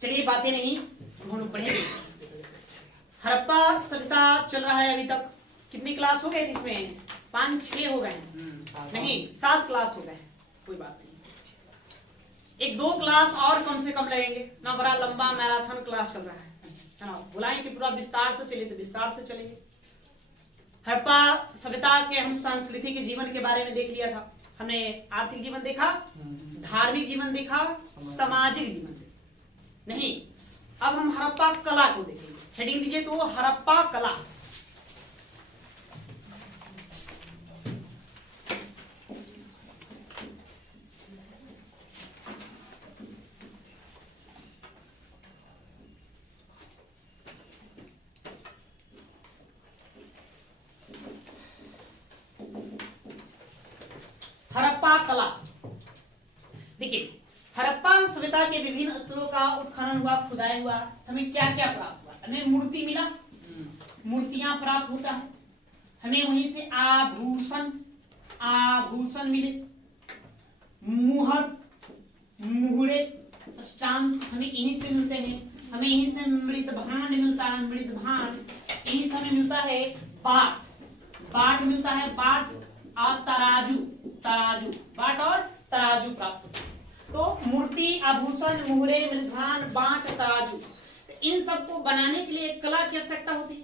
चलिए बातें नहीं, हम लोग पढ़ेंगे। हड़प्पा सभ्यता चल रहा है अभी तक। कितनी क्लास हो गए इसमें? 5-6 हो गए हैं, नहीं 7 क्लास हो गए हैं। कोई बात नहीं, 1-2 क्लास और कम से कम लगेंगे ना। बड़ा लंबा मैराथन क्लास चल रहा है ना। बुलाएं कि पूरा विस्तार से चले तो विस्तार से चलेंगे। हड़प्पा सभ्यता के हम सांस्कृतिक के जीवन के बारे में देख लिया था हमने। आर्थिक जीवन देखा, धार्मिक जीवन देखा, सामाजिक जीवन देखा। नहीं, अब हम हड़प्पा कला को देखेंगे। हेडिंग दीजिए तो हड़प्पा कला। हड़प्पा कला देखिए, हड़प्पा सभ्यता के विभिन्न स्थलों का उत्खनन हुआ, खुदाई हुआ। हमें क्या क्या प्राप्त हुआ? हमें मूर्ति मिला, मूर्तियां प्राप्त होता है। हमें वहीं से आभूषण मिले, मुहर, मुहरे, स्टाम्प्स हमें यहीं से मिलते हैं। हमें यहीं से मृत भांड मिलता है, मृत भांड। यहीं से हमें मिलता है बाट मिलता है, बाट और तराजू, बाट और तराजू प्राप्त होता है। तो मूर्ति, आभूषण, मुहरे, मृदभांड, बाट, तराजू, तो इन सबको बनाने के लिए कला की आवश्यकता होती है।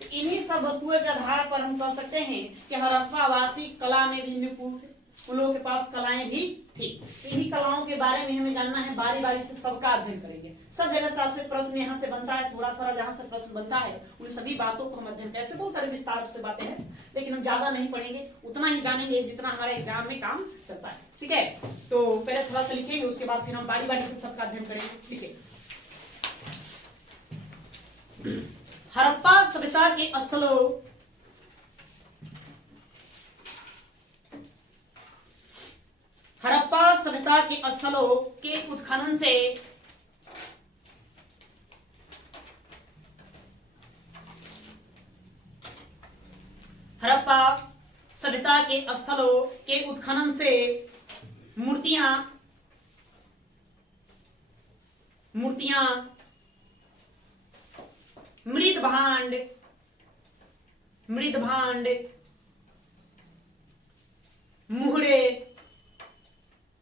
तो इन्हीं सब वस्तुओं के आधार पर हम कह सकते हैं कि हड़प्पा वासी कला में भी निपुण थे। उन लोगों के पास कलाएं भी थी। तो इन्हीं कलाओं के बारे में हमें जानना है। बारी बारी से सबका अध्ययन करेंगे। सब जगह से आपसे प्रश्न यहाँ से बनता है, थोड़ा थोड़ा जहाँ से प्रश्न बनता है उन सभी बातों को हम अध्ययन करें। ऐसे बहुत सारे विस्तार से बातें हैं, लेकिन हम ज्यादा नहीं पढ़ेंगे, उतना ही जानेंगे जितना हमारे एग्जाम में काम चलता है। ठीक है, तो पहले थोड़ा सा लिखेंगे, उसके बाद फिर हम बारी बारी से सबका अध्ययन करेंगे। ठीक है, हड़प्पा सभ्यता के स्थलों, हड़प्पा सभ्यता के स्थलों के उत्खनन से हड़प्पा सभ्यता के स्थलों के उत्खनन से मूर्तियां, मृद भांड, मुहरे,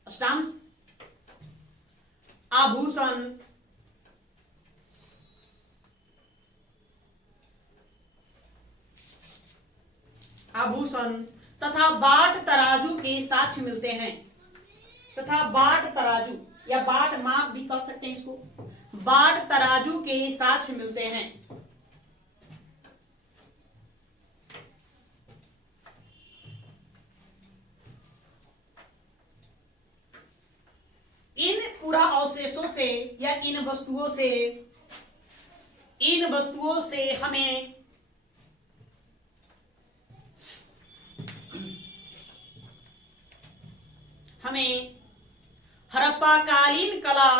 स्टाम्प्स, आभूषण तथा बाट तराजू के साक्ष्य मिलते हैं। तथा बाट तराजू या बाट माप भी कह सकते हैं इसको, बाट तराजू के साक्ष्य मिलते हैं। इन पूरा अवशेषों से या इन वस्तुओं से हमें हड़प्पाकालीन कला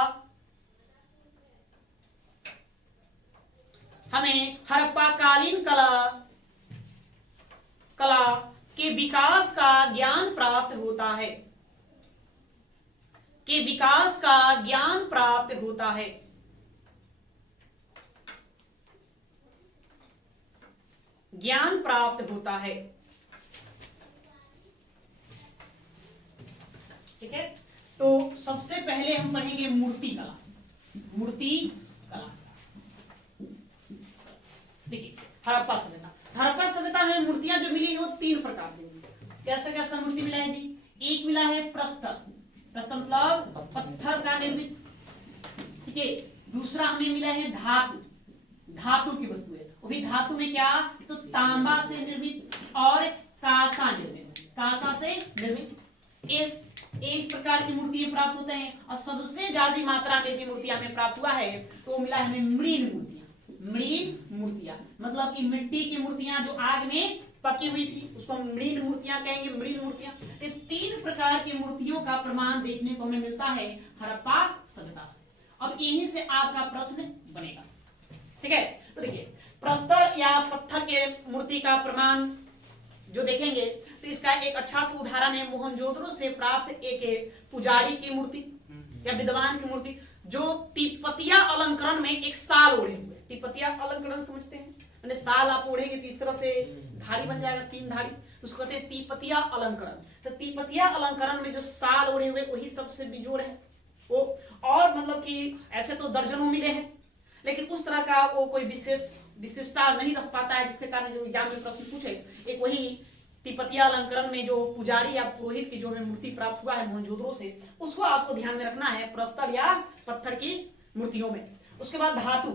के विकास का ज्ञान प्राप्त होता है। ठीक है, तो सबसे पहले हम पढ़ेंगे मूर्ति कला। देखिए, हड़प्पा सभ्यता में मूर्तियां जो मिली वो 3 प्रकार की मिली। कैसा मूर्ति मिला है जी? एक मिला है प्रस्तर मतलब पत्थर का निर्मित। ठीक है, दूसरा हमें मिला है धातु की वस्तु है। वो भी धातु में क्या? तो तांबा से निर्मित और कांसा से निर्मित। इस प्रकार की मूर्तियां प्राप्त होते हैं। और सबसे ज्यादा मात्रा में जो मूर्तियां हमें प्राप्त हुआ है तो मिला है हमें मृण मूर्तियां, मतलब कि मिट्टी की मूर्तियां जो आग में पकी हुई थी उसको हम मृण मूर्तियां कहेंगे। मृण मूर्तियां, तो 3 प्रकार की मूर्तियों का प्रमाण देखने को हमें मिलता है हड़प्पा सभ्यता से। अब यहीं से आपका प्रश्न बनेगा। ठीक है, तो देखिए, प्रस्तर या पत्थर के मूर्ति का प्रमाण जो देखेंगे तो इसका एक अच्छा सा उदाहरण है मोहनजोदड़ो से प्राप्त एक पुजारी की मूर्ति या विद्वान की मूर्ति। जो तिपतिया अलंकरण में एक साल ओढ़े हुए, तिपतिया अलंकरण समझते हैं, मैंने साल आप ओढ़ेंगे तो इस तरह से धारी बन जाएगा, 3 धारी, उसको कहते हैं तिपतिया अलंकरण। तो तिपतिया अलंकरण में जो साल ओढ़े हुए वही सबसे बिजोड़ है वो। और मतलब कि ऐसे तो दर्जनों मिले हैं, लेकिन उस तरह का वो कोई विशिष्टता नहीं रख पाता है, जिसके कारण जो एग्जाम में प्रश्न पूछे एक वही तिपतिया अलंकरण में जो पुजारी या पुरोहित की जो हमें मूर्ति प्राप्त हुआ है मोहनजोदड़ो से, उसको आपको ध्यान में रखना है प्रस्तर या पत्थर की मूर्तियों में। उसके बाद धातु,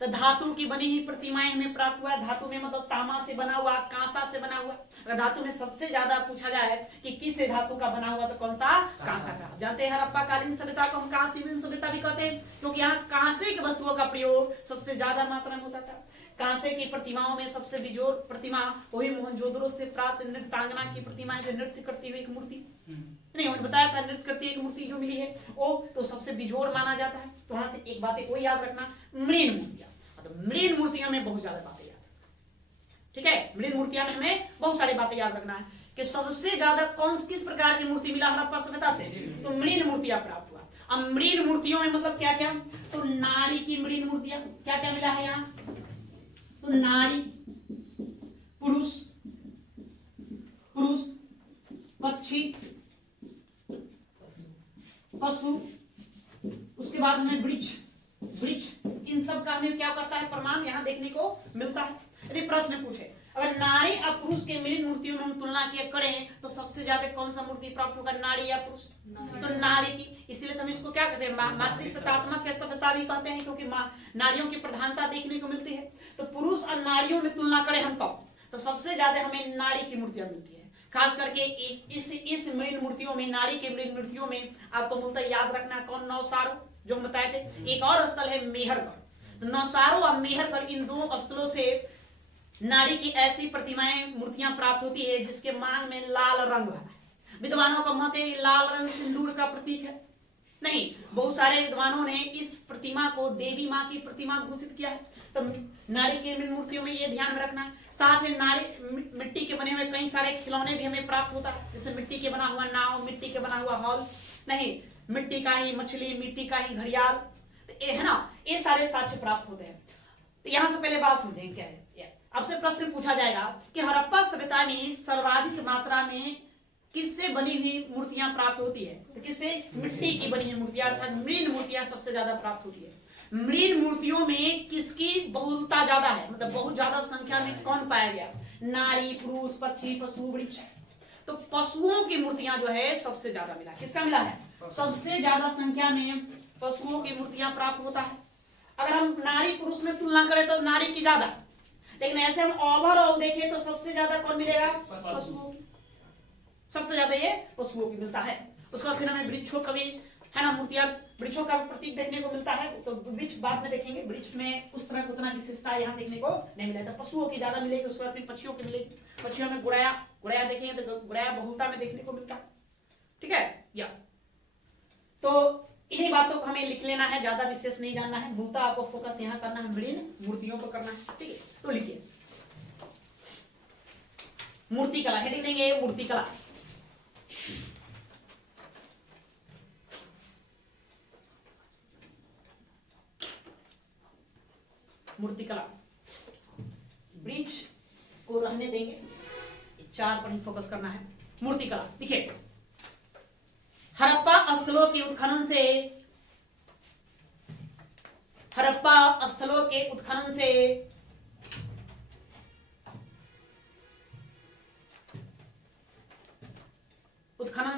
तो धातु की बनी हुई प्रतिमाएं हमें प्राप्त हुआ है। धातु में मतलब तांबा से बना हुआ, कांसा से बना हुआ। अगर धातु में सबसे ज्यादा पूछा जाए कि किस धातु का बना हुआ तो कौन सा? कांसा का। जानते हैं हड़प्पा कालीन सभ्यता को हम कांस्य सभ्यता भी कहते हैं, क्योंकि यहाँ कांसे की वस्तुओं का प्रयोग सबसे ज्यादा मात्रा में होता था। कांसे की प्रतिमाओं में सबसे बिजोड़ प्रतिमा वही मोहनजोदड़ो से प्राप्त नृत्यांगना की प्रतिमा है, जो नृत्य करती हुई एक मूर्ति, नहीं उन्होंने बताया था नृत्य करती एक मूर्ति जो मिली है वो तो सबसे बिजोड़ माना जाता है। तो वहां से एक बात कोई याद रखना, मृण मूर्तियां, तो मृण मूर्तियों में बहुत ज्यादा बातें याद रखना, ठीक है। मृण मूर्तियां में हमें बहुत सारी बातें याद रखना है कि सबसे ज्यादा किस प्रकार की मूर्ति मिला हड़प्पा सभ्यता से, तो मृण मूर्तियां प्राप्त हुआ। अब मृण मूर्तियों में मतलब क्या क्या, तो नारी की मृण मूर्तियां, क्या क्या मिला है यहाँ, तो नारी, पुरुष, पक्षी, पशु, उसके बाद हमें वृक्ष, इन सब का हमें क्या करता है प्रमाण यहाँ देखने को मिलता है। यदि प्रश्न पूछे अगर नारी और पुरुष के मृण मूर्तियों में हम तुलना किया करें तो सबसे ज्यादा कौन सा मूर्ति प्राप्त होगा, नारी या पुरुष? तो नारी की, इसलिए तो हम इसको क्या कहते हैं मातृसत्तात्मक सभ्यता भी कहते हैं, क्योंकि नारियों की प्रधानता देखने को मिलती है। तो पुरुष और नारियों में तुलना करें हम तो सबसे ज्यादा हमें नारी की मूर्तियां मिलती है। खास करके इस मृण मूर्तियों में, नारी के मृण मूर्तियों में आपको मूलतः याद रखना कौन, नौसारो जो हम बताए थे। एक और स्थल है मेहरगढ़, नौसारो और मेहरगढ़, इन दो स्थलों से नारी की ऐसी प्रतिमाएं मूर्तियां प्राप्त होती है जिसके मांग में लाल रंग भरा है। विद्वानों का मत है लाल रंग सिंदूर का प्रतीक है, नहीं, बहुत सारे विद्वानों ने इस प्रतिमा को देवी माँ की प्रतिमा घोषित किया है। तो नारी के मूर्तियों में ये ध्यान में रखना है। साथ ही नारी मिट्टी के बने हुए कई सारे खिलौने भी हमें प्राप्त होता है, जैसे मिट्टी के बना हुआ नाव, मिट्टी के बना हुआ हॉल, नहीं मिट्टी का ही मछली, मिट्टी का ही घड़ियाल, तो ये है ना, ये सारे साक्ष्य प्राप्त होते हैं। तो यहां से पहले बात समझेंगे क्या है। आपसे प्रश्न पूछा जाएगा कि हड़प्पा सभ्यता में सर्वाधिक मात्रा में किससे बनी हुई मूर्तियां प्राप्त होती है, तो किससे, मिट्टी की बनी हुई मूर्तियां अर्थात मृण मूर्तियां सबसे ज्यादा प्राप्त होती है। मृण मूर्तियों में किसकी बहुलता ज्यादा है, मतलब बहुत ज्यादा संख्या में कौन पाया गया, नारी, पुरुष, पक्षी, पशु, वृक्ष। तो पशुओं की मूर्तियां जो है सबसे ज्यादा मिला, किसका मिला है, सबसे ज्यादा संख्या में पशुओं की मूर्तियां प्राप्त होता है। अगर हम नारी पुरुष में तुलना करें तो नारी की ज्यादा, लेकिन ऐसे हम ओवरऑल देखें तो सबसे ज्यादा कौन मिलेगा, पशुओं की, सबसे ज्यादा ये पशुओं की मिलता है। उसके बाद फिर हमें वृक्षों का भी है ना, मूर्तियां वृक्षों का भी प्रतीक देखने को मिलता है। तो वृक्ष बाद में देखेंगे, वृक्ष में उस तरह उतना विशेषता यहाँ देखने को नहीं मिलेगा। तो पशुओं की ज्यादा मिलेगी, उसके बाद फिर पक्षियों की मिलेगी। पक्षियों में गुड़ैया देखेंगे तो गुड़ैया बहुलता में देखने को मिलता है, ठीक है। या तो इन्हीं बातों को हमें लिख लेना है, ज्यादा विशेष नहीं जानना है, मूलतः आपको फोकस यहाँ करना है, मृण मूर्तियों पर करना है, ठीक है। तो लिखिए मूर्ति कला, हेडिंग देंगे मूर्ति कला। मूर्ति कला, वृक्ष को रहने देंगे, 4 पर ही फोकस करना है। मूर्ति कला देखिए, हड़प्पा स्थलों के उत्खनन से, हड़प्पा स्थलों के उत्खनन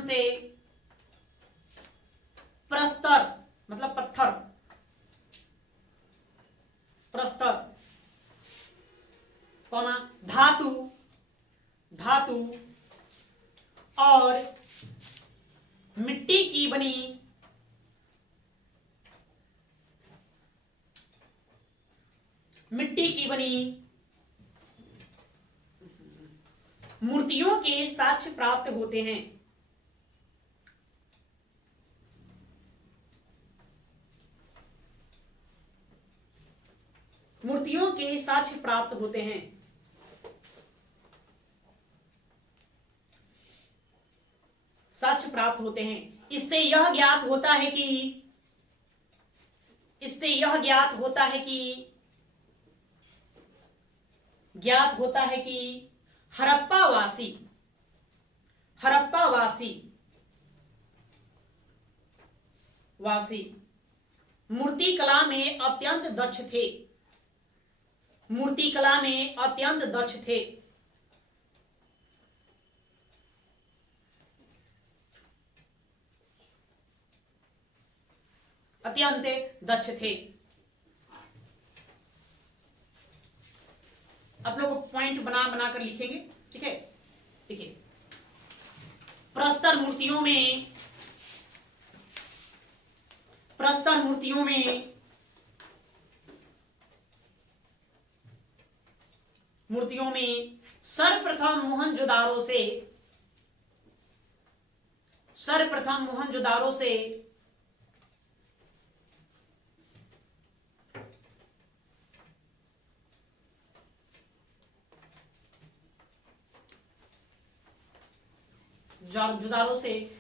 से प्रस्तर मतलब पत्थर, प्रस्तर कौन, धातु और मिट्टी की बनी मूर्तियों के साक्ष्य प्राप्त होते हैं। मूर्तियों के साक्ष्य प्राप्त होते हैं। साक्ष्य प्राप्त होते हैं। इससे यह ज्ञात होता है कि इससे यह ज्ञात होता है कि हड़प्पावासी मूर्तिकला में अत्यंत दक्ष थे। आप लोग पॉइंट बना कर लिखेंगे, ठीक है। देखिए, प्रस्तर मूर्तियों में सर्वप्रथम मोहनजोदारो से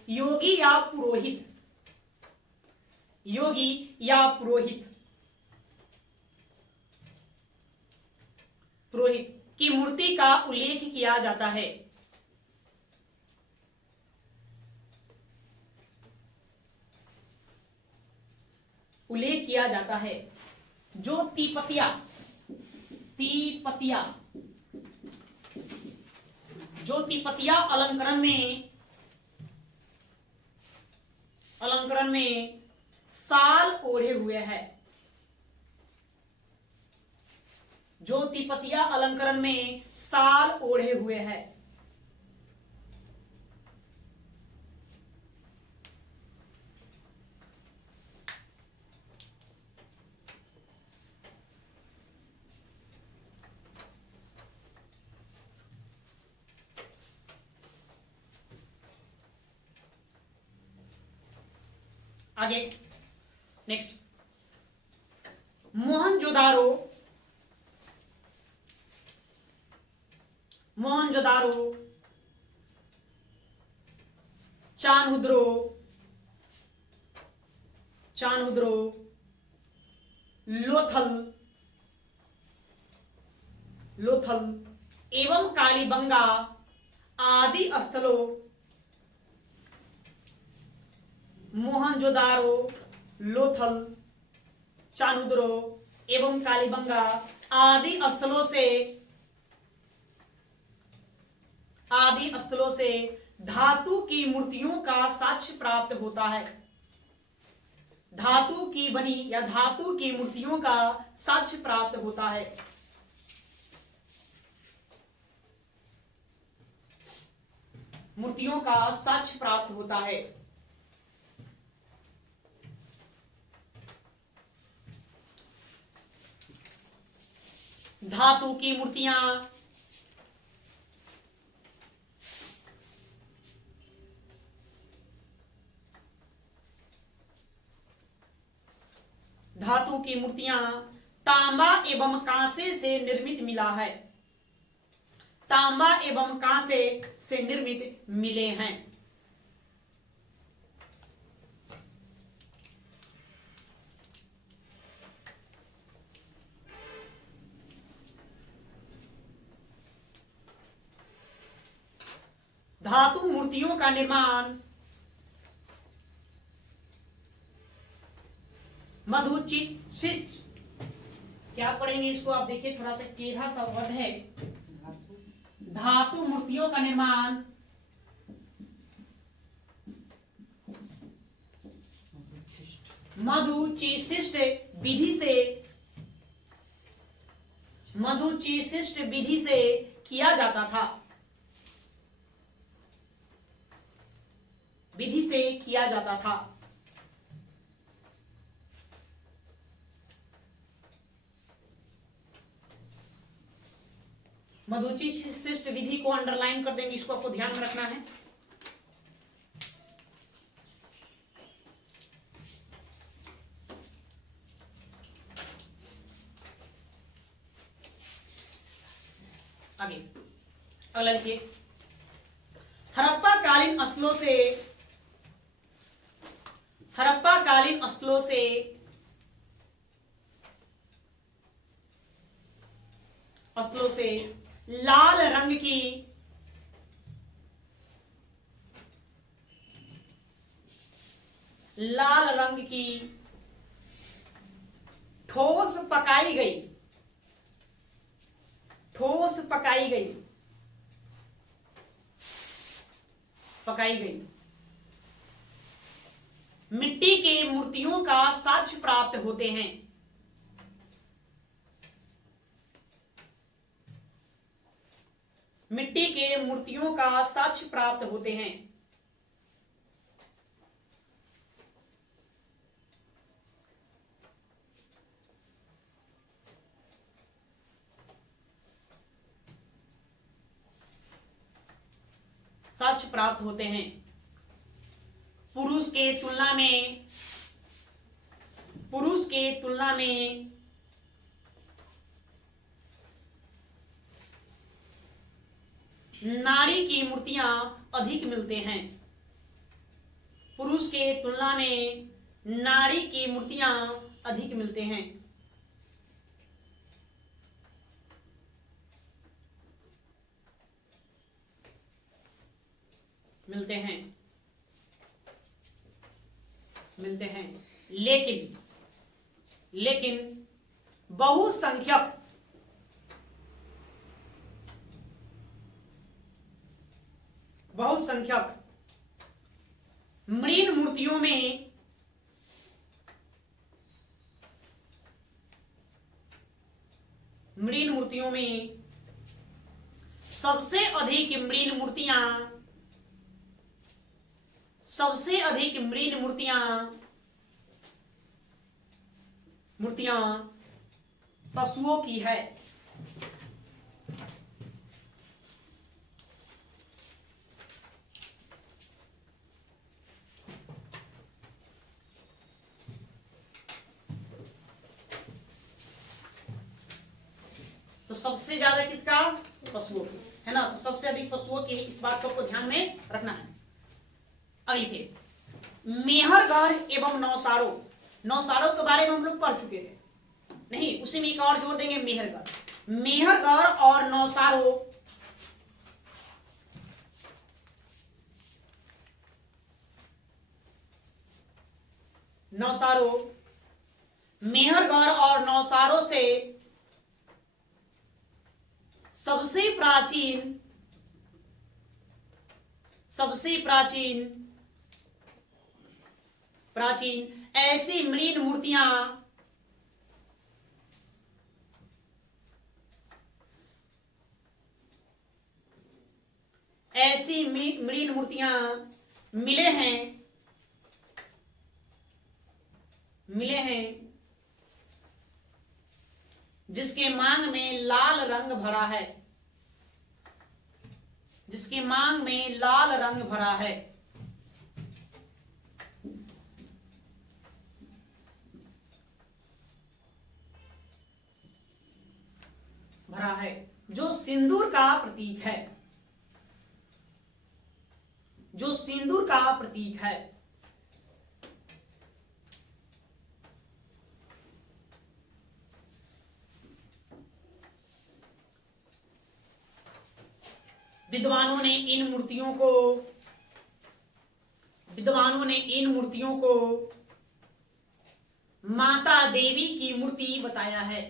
योगी या पुरोहित की मूर्ति का उल्लेख किया जाता है। जो तीपतिया अलंकरण में साल ओढ़े हुए है। जो तिपतिया अलंकरण में साल ओढ़े हुए है। आगे नेक्स्ट, मोहनजोदारो चानहुद्रो लोथल एवं कालीबंगा आदि स्थलों मोहनजोदारो, लोथल, चानहुद्रो एवं कालीबंगा आदि स्थलों से धातु की मूर्तियों का साक्ष्य प्राप्त होता है। धातु की बनी या धातु की मूर्तियों का साक्ष्य प्राप्त होता है। मूर्तियों का साक्ष्य प्राप्त होता है। धातु की मूर्तियां तांबा एवं कांसे से निर्मित मिला है। तांबा एवं कांसे से निर्मित मिले हैं। धातु मूर्तियों का निर्माण मधुचिशिष्ट, क्या पढ़ेंगे इसको आप देखिए, थोड़ा सा टेढ़ा सा वर्ड है। धातु मूर्तियों का निर्माण मधुचिशिष्ट विधि से किया जाता था। मधुचिशिष्ट विधि को अंडरलाइन कर देंगे, इसको आपको ध्यान में रखना है। आगे अगला लिखिए, हड़प्पा कालीन स्थलों से स्थलों से लाल रंग की ठोस पकाई गई मिट्टी के मूर्तियों का साक्ष्य प्राप्त होते हैं। मिट्टी के मूर्तियों का साक्ष्य प्राप्त होते हैं। साक्ष्य प्राप्त होते हैं। पुरुष के तुलना में नारी की मूर्तियां अधिक मिलते हैं। पुरुष के तुलना में नारी की मूर्तियां अधिक मिलते हैं। लेकिन बहुसंख्यक मृण मूर्तियों में सबसे अधिक मृण मूर्तियां पशुओं की है। तो सबसे ज्यादा किसका? पशुओं की, है ना। तो सबसे अधिक पशुओं की, इस बात को आपको ध्यान में रखना है। अगली थे मेहरगढ़ एवं नौसारों के बारे में हम लोग पढ़ चुके थे, नहीं उसी में एक और जोड़ देंगे, मेहरगढ़ और नौसारों मेहरगढ़ और नौसारों से सबसे प्राचीन ऐसी मृण मूर्तियां मिले हैं जिसके मांग में लाल रंग भरा है, जो सिंदूर का प्रतीक है। विद्वानों ने इन मूर्तियों को माता देवी की मूर्ति बताया है।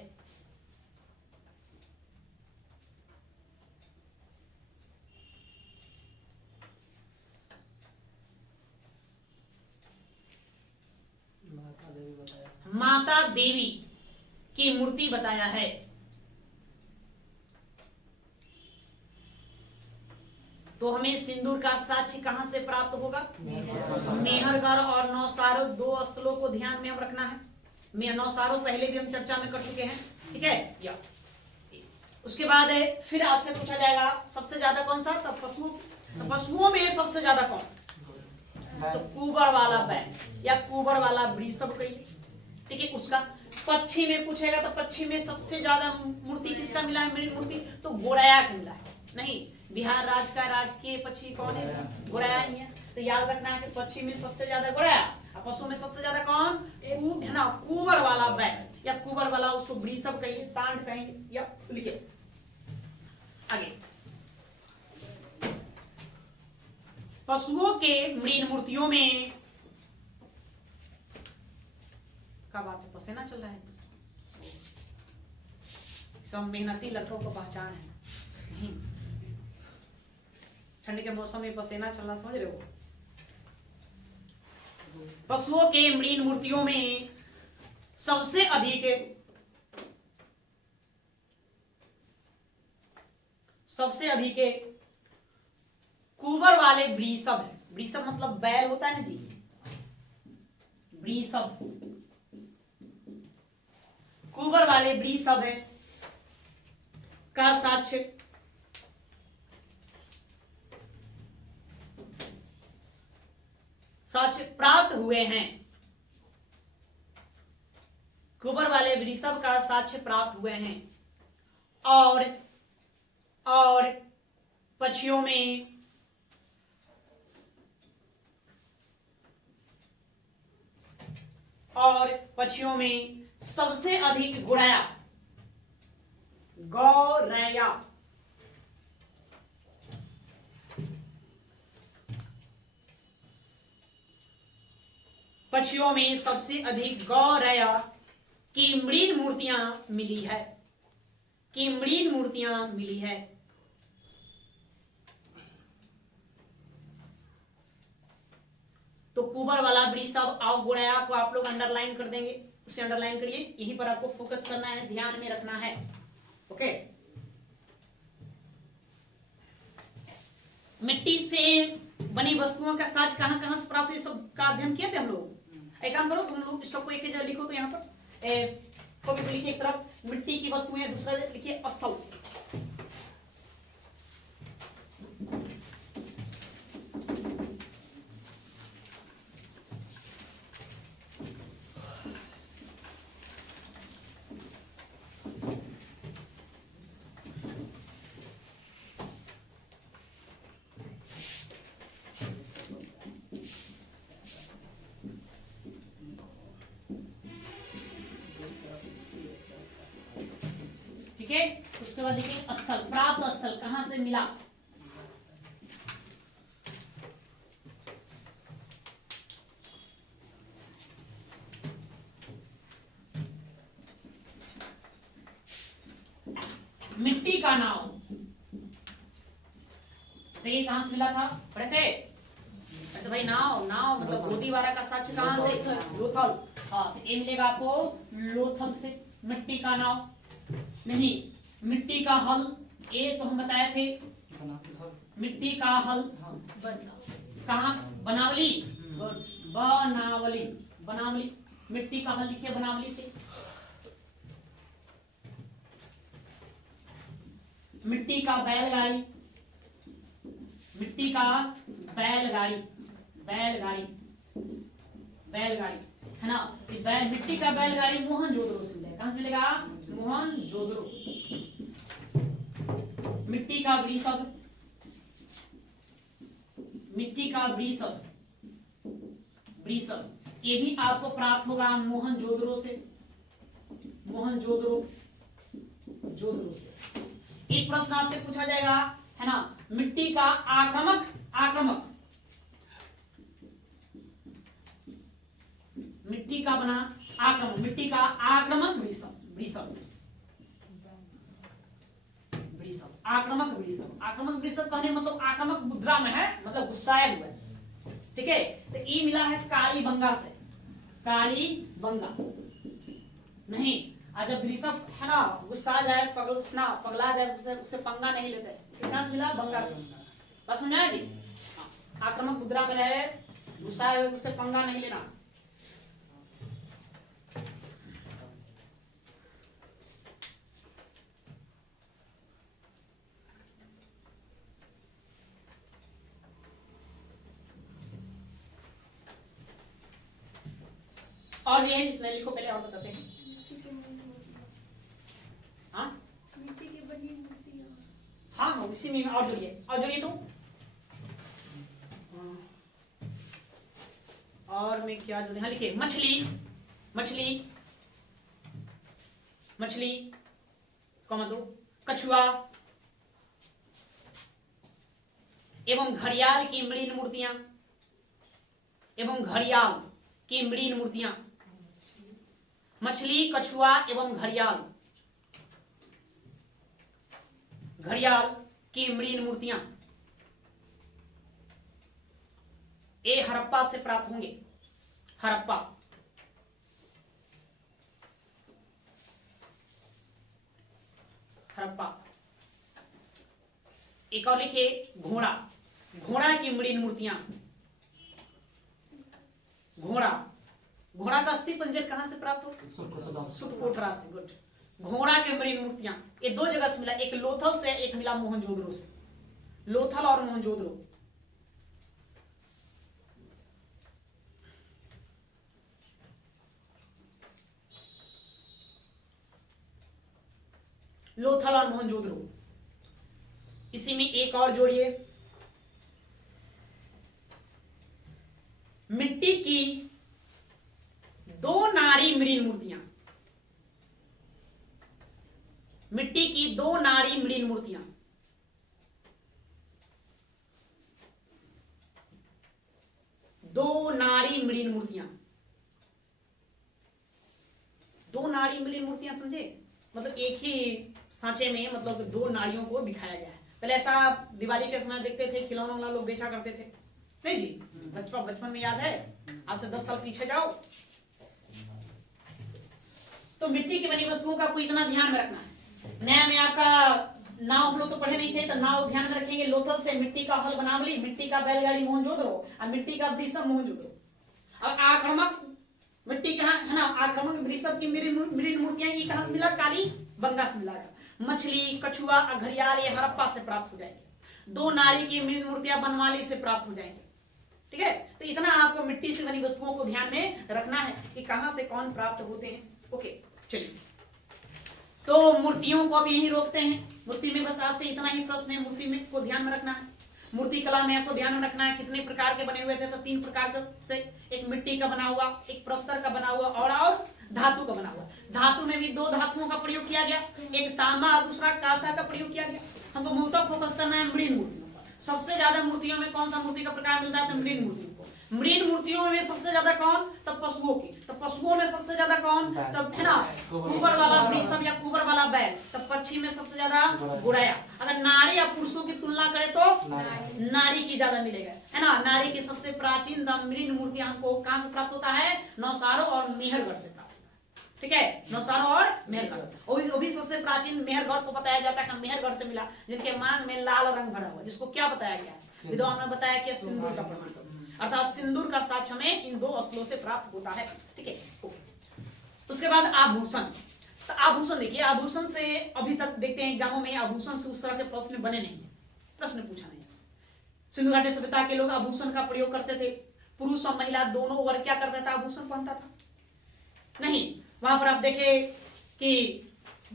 माता देवी की मूर्ति बताया है। तो हमें सिंदूर का साक्ष्य कहां से प्राप्त होगा? मेहरगढ़ और नौसारों, दो स्थलों को ध्यान में हम रखना है। नौसारों पहले भी हम चर्चा में कर चुके हैं, ठीक है। या उसके बाद फिर आपसे पूछा जाएगा सबसे ज्यादा कौन सा? तब पशुओं में सबसे ज्यादा कौन? तो कुबर वाला बैल या कुबर वाला वृषभ कही, ठीक है। उसका पक्षी में पूछेगा तो पक्षी में सबसे ज्यादा मूर्ति किसका मिला है? मृण मूर्ति तो गोरैया का मिला है। नहीं, बिहार राज्य का राजकीय पक्षी कौन है? गोरैया ही है। तो याद रखना है कि पक्षी में सबसे ज्यादा गोरैया और पशु में सबसे ज्यादा कौन है ना? कुबर वाला बैल या कुबर वाला, उसको वृषभ कहिए, सांड कहेंगे, या लिखिए आगे पशुओं के मृण मूर्तियों में क्या बात है, पसीना चल रहा है। सब मेहनती लड़कों को पहचान है नहीं, ठंड के मौसम में पसीना चलना समझ रहे हो। पशुओं के मृण मूर्तियों में सबसे अधिक कुबर वाले वृषभ है। वृषभ मतलब बैल होता है ना जी, वृषभ, कुबर वाले वृषभ है का साक्ष्य प्राप्त हुए हैं। कुबर वाले वृषभ का साक्ष्य प्राप्त हुए हैं और पक्षियों में सबसे अधिक गौरैया पक्षियों में सबसे अधिक गौरैया की मृण मूर्तियां मिली है। तो कुबर वाला वृषभ और गौरैया को आप लोग अंडरलाइन कर देंगे, उसे अंडरलाइन करिए, यहीं पर आपको फोकस करना है, ध्यान में रखना है। ओके, मिट्टी से बनी वस्तुओं का साज कहां कहां से प्राप्त, सब का अध्ययन किए थे हम लोग। एक काम करो, तुम लोग सबको एक जगह लिखो, तो यहाँ पर कॉपी पे लिखिए, एक तरफ मिट्टी की वस्तुएं, दूसरा लिखिए स्थल। उसके बाद देखिए स्थल, प्राप्त स्थल कहां से मिला। मिट्टी का नाव, देखिए कहां से मिला था, पढ़े थे तो भाई नाव मतलब गोदीवारा का साक्ष्य कहां से, लोथल। हाँ, तो ये मिलेगा आपको लोथल से। मिट्टी का नाव नहीं, मिट्टी का हल, ये तो हम बताए थे। मिट्टी का हल कहाँ, बनावली, बनावली, मिट्टी का हल लिखिए बनावली से। मिट्टी का बैलगाड़ी, है ना। मिट्टी का बैलगाड़ी मोहनजोदड़ो से मिलेगा। कहां से मिलेगा, मोहनजोदड़ो। मिट्टी का वृषभ, ये भी आपको प्राप्त होगा मोहनजोदड़ो से। एक प्रश्न आपसे पूछा जाएगा, है ना, मिट्टी का आक्रमक मिट्टी का बना आक्रमक, मिट्टी का आक्रमक वृषभ, आक्रमक वृषभ कहने मतलब आक्रमक मुद्रा में है, मतलब गुस्साए हुए। ठीक है, तो ये मिला है कालीबंगा से। कालीबंगा नहीं, आज जब वृषभ है ना गुस्सा जाए, पगला जाए, उससे पंगा नहीं लेते। इसे कहां से मिला, बंगा से। बस समझा जी, आक्रमक मुद्रा में रहे, गुस्सा उससे पंगा नहीं लेना। और भी है, इसमें लिखो पहले और बताते हैं। हाँ, मिट्टी की बनी मूर्तियां। हाँ, इसी में और जोड़िए तो। और मैं क्या जोड़े, हाँ लिखिए, मछली कॉमा 2, कछुआ एवं घड़ियाल की मृण मूर्तियां, एवं घड़ियाल की मृण मूर्तियां, मछली, कछुआ एवं घड़ियाल, घड़ियाल की मृण मूर्तियां ये हड़प्पा से प्राप्त होंगे। हड़प्पा, हड़प्पा। एक और लिखिए घोड़ा, घोड़ा की मृण मूर्तियां, घोड़ा, घोड़ा का अस्थि पंजर कहां से प्राप्त हो? सुतकोटरा से। गुड। घोड़ा के मृण मूर्तियां ये दो जगह से मिला, एक लोथल से, एक मिला मोहनजोदड़ो से। लोथल और मोहनजोदड़ो। लोथल और मोहनजोदड़ो। इसी में एक और जोड़िए, मिट्टी की दो नारी मृण मूर्तियां, मिट्टी की दो नारी मृण मूर्तियां, दो नारी मृण मूर्तियां, दो नारी मृण मूर्तियां समझे? मतलब एक ही सांचे में मतलब दो नारियों को दिखाया गया है। पहले ऐसा दिवाली के समय देखते थे, खिलौना वाला लोग बेचा करते थे, नहीं जी? बचपन में याद है, आज से 10 साल पीछे जाओ तो मिट्टी की बनी वस्तुओं का आपको इतना ध्यान में रखना है। नया में आपका नाव, हम लोग तो पढ़े नहीं थे, तो नाव ध्यान में रखेंगे। लोथल से मिट्टी का हल बनावली, मिट्टी का बैलगाड़ी मोहनजोदड़ो और मिट्टी का वृषभ मोहनजोदड़ो। और आक्रामक मिट्टी कहाँ है ना, आक्रामक वृषभ की मृण मूर्तियां ये कहां से मिला? काली बंगा से मिला। मछली, कछुआ, घड़ियाल ये हड़प्पा से प्राप्त हो जाएंगे। दो नारी की मृण मूर्तियां बनवाली से प्राप्त हो जाएंगे। ठीक है, तो इतना आपको मिट्टी से बनी वस्तुओं को ध्यान में रखना है कि कहां से कौन प्राप्त होते हैं। ओके, चलिए, तो मूर्तियों को अब यही रोकते हैं। मूर्ति में बस आज से इतना ही प्रश्न है, मूर्ति में को ध्यान में रखना है। मूर्ति कला में आपको ध्यान में रखना है कितने प्रकार के बने हुए थे, तो 3 प्रकार से, एक मिट्टी का बना हुआ, एक प्रस्तर का बना हुआ और धातु का बना हुआ। धातु में भी 2 धातुओं का प्रयोग किया गया, एक तांबा और दूसरा कांसा का प्रयोग किया गया। हमको मूलतः फोकस करना है मृण मूर्तियों पर। सबसे ज्यादा मूर्तियों में कौन सा मूर्ति का प्रकार मिलता है? तो मृण मूर्तियों को। मृण मूर्तियों में सबसे ज्यादा कौन? तब पशुओं की। तो पशुओं में सबसे ज्यादा कौन? तब है ना कुबर वाला वृषभ या कुबर वाला बैल। तब पक्षी में सबसे ज्यादा गुड़ैया। अगर नारी या पुरुषों की तुलना करें तो नारी की ज्यादा मिलेगा, है ना। नारी की सबसे प्राचीन मृण मूर्तियां हमको कहां से प्राप्त होता है? नौसारो और मेहरगढ़ से प्राप्त। ठीक है, नौसारो और मेहरगढ़। वो भी सबसे प्राचीन मेहरगढ़ को बताया जाता है, मेहरगढ़ से मिला, जिनके मांग में लाल रंग भरा हुआ, जिसको क्या बताया गया? विद्वान ने बताया कि सिंदूर का प्रमाण, अर्थात सिंदूर का साक्ष्य हमें इन 2 स्थलों से प्राप्त होता है। ठीक है, उसके बाद आभूषण। तो आभूषण देखिए, आभूषण से अभी तक देखते हैं एग्जामों में आभूषण से उस तरह के प्रश्न बने नहीं है, प्रश्न पूछा नहीं। सिंधु घाटी सभ्यता के लोग आभूषण का प्रयोग करते थे। पुरुष और महिला दोनों वर्ग क्या करता था? आभूषण पहनता था नहीं। वहां पर आप देखें कि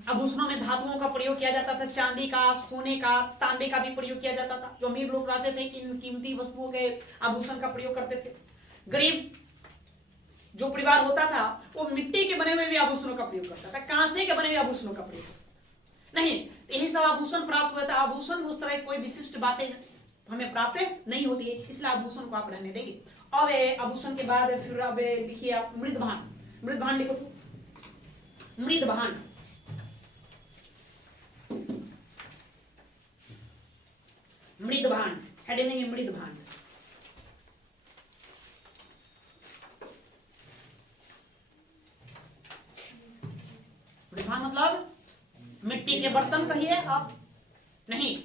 आभूषणों में धातुओं का प्रयोग किया जाता था, चांदी का, सोने का, तांबे का भी प्रयोग किया जाता था। जो अमीर लोग रहते थे इन कीमती वस्तुओं के आभूषण का प्रयोग करते थे। गरीब जो परिवार होता था वो मिट्टी के बने हुए भी आभूषणों का प्रयोग करता था, कांसे के बने हुए आभूषणों का प्रयोग नहीं। यही सब आभूषण प्राप्त हुआ था। आभूषण उस तरह कोई विशिष्ट बातें हमें प्राप्त नहीं होती है, इसलिए आभूषण को आप रहने देंगे। अब आभूषण के बाद फिर अब लिखिए आप मृदभान। मृदभान लिखो, मृदभान। मृदभान हेडिंग है मृदभान। मृदभान मतलब मिट्टी के बर्तन कहिए आप, नहीं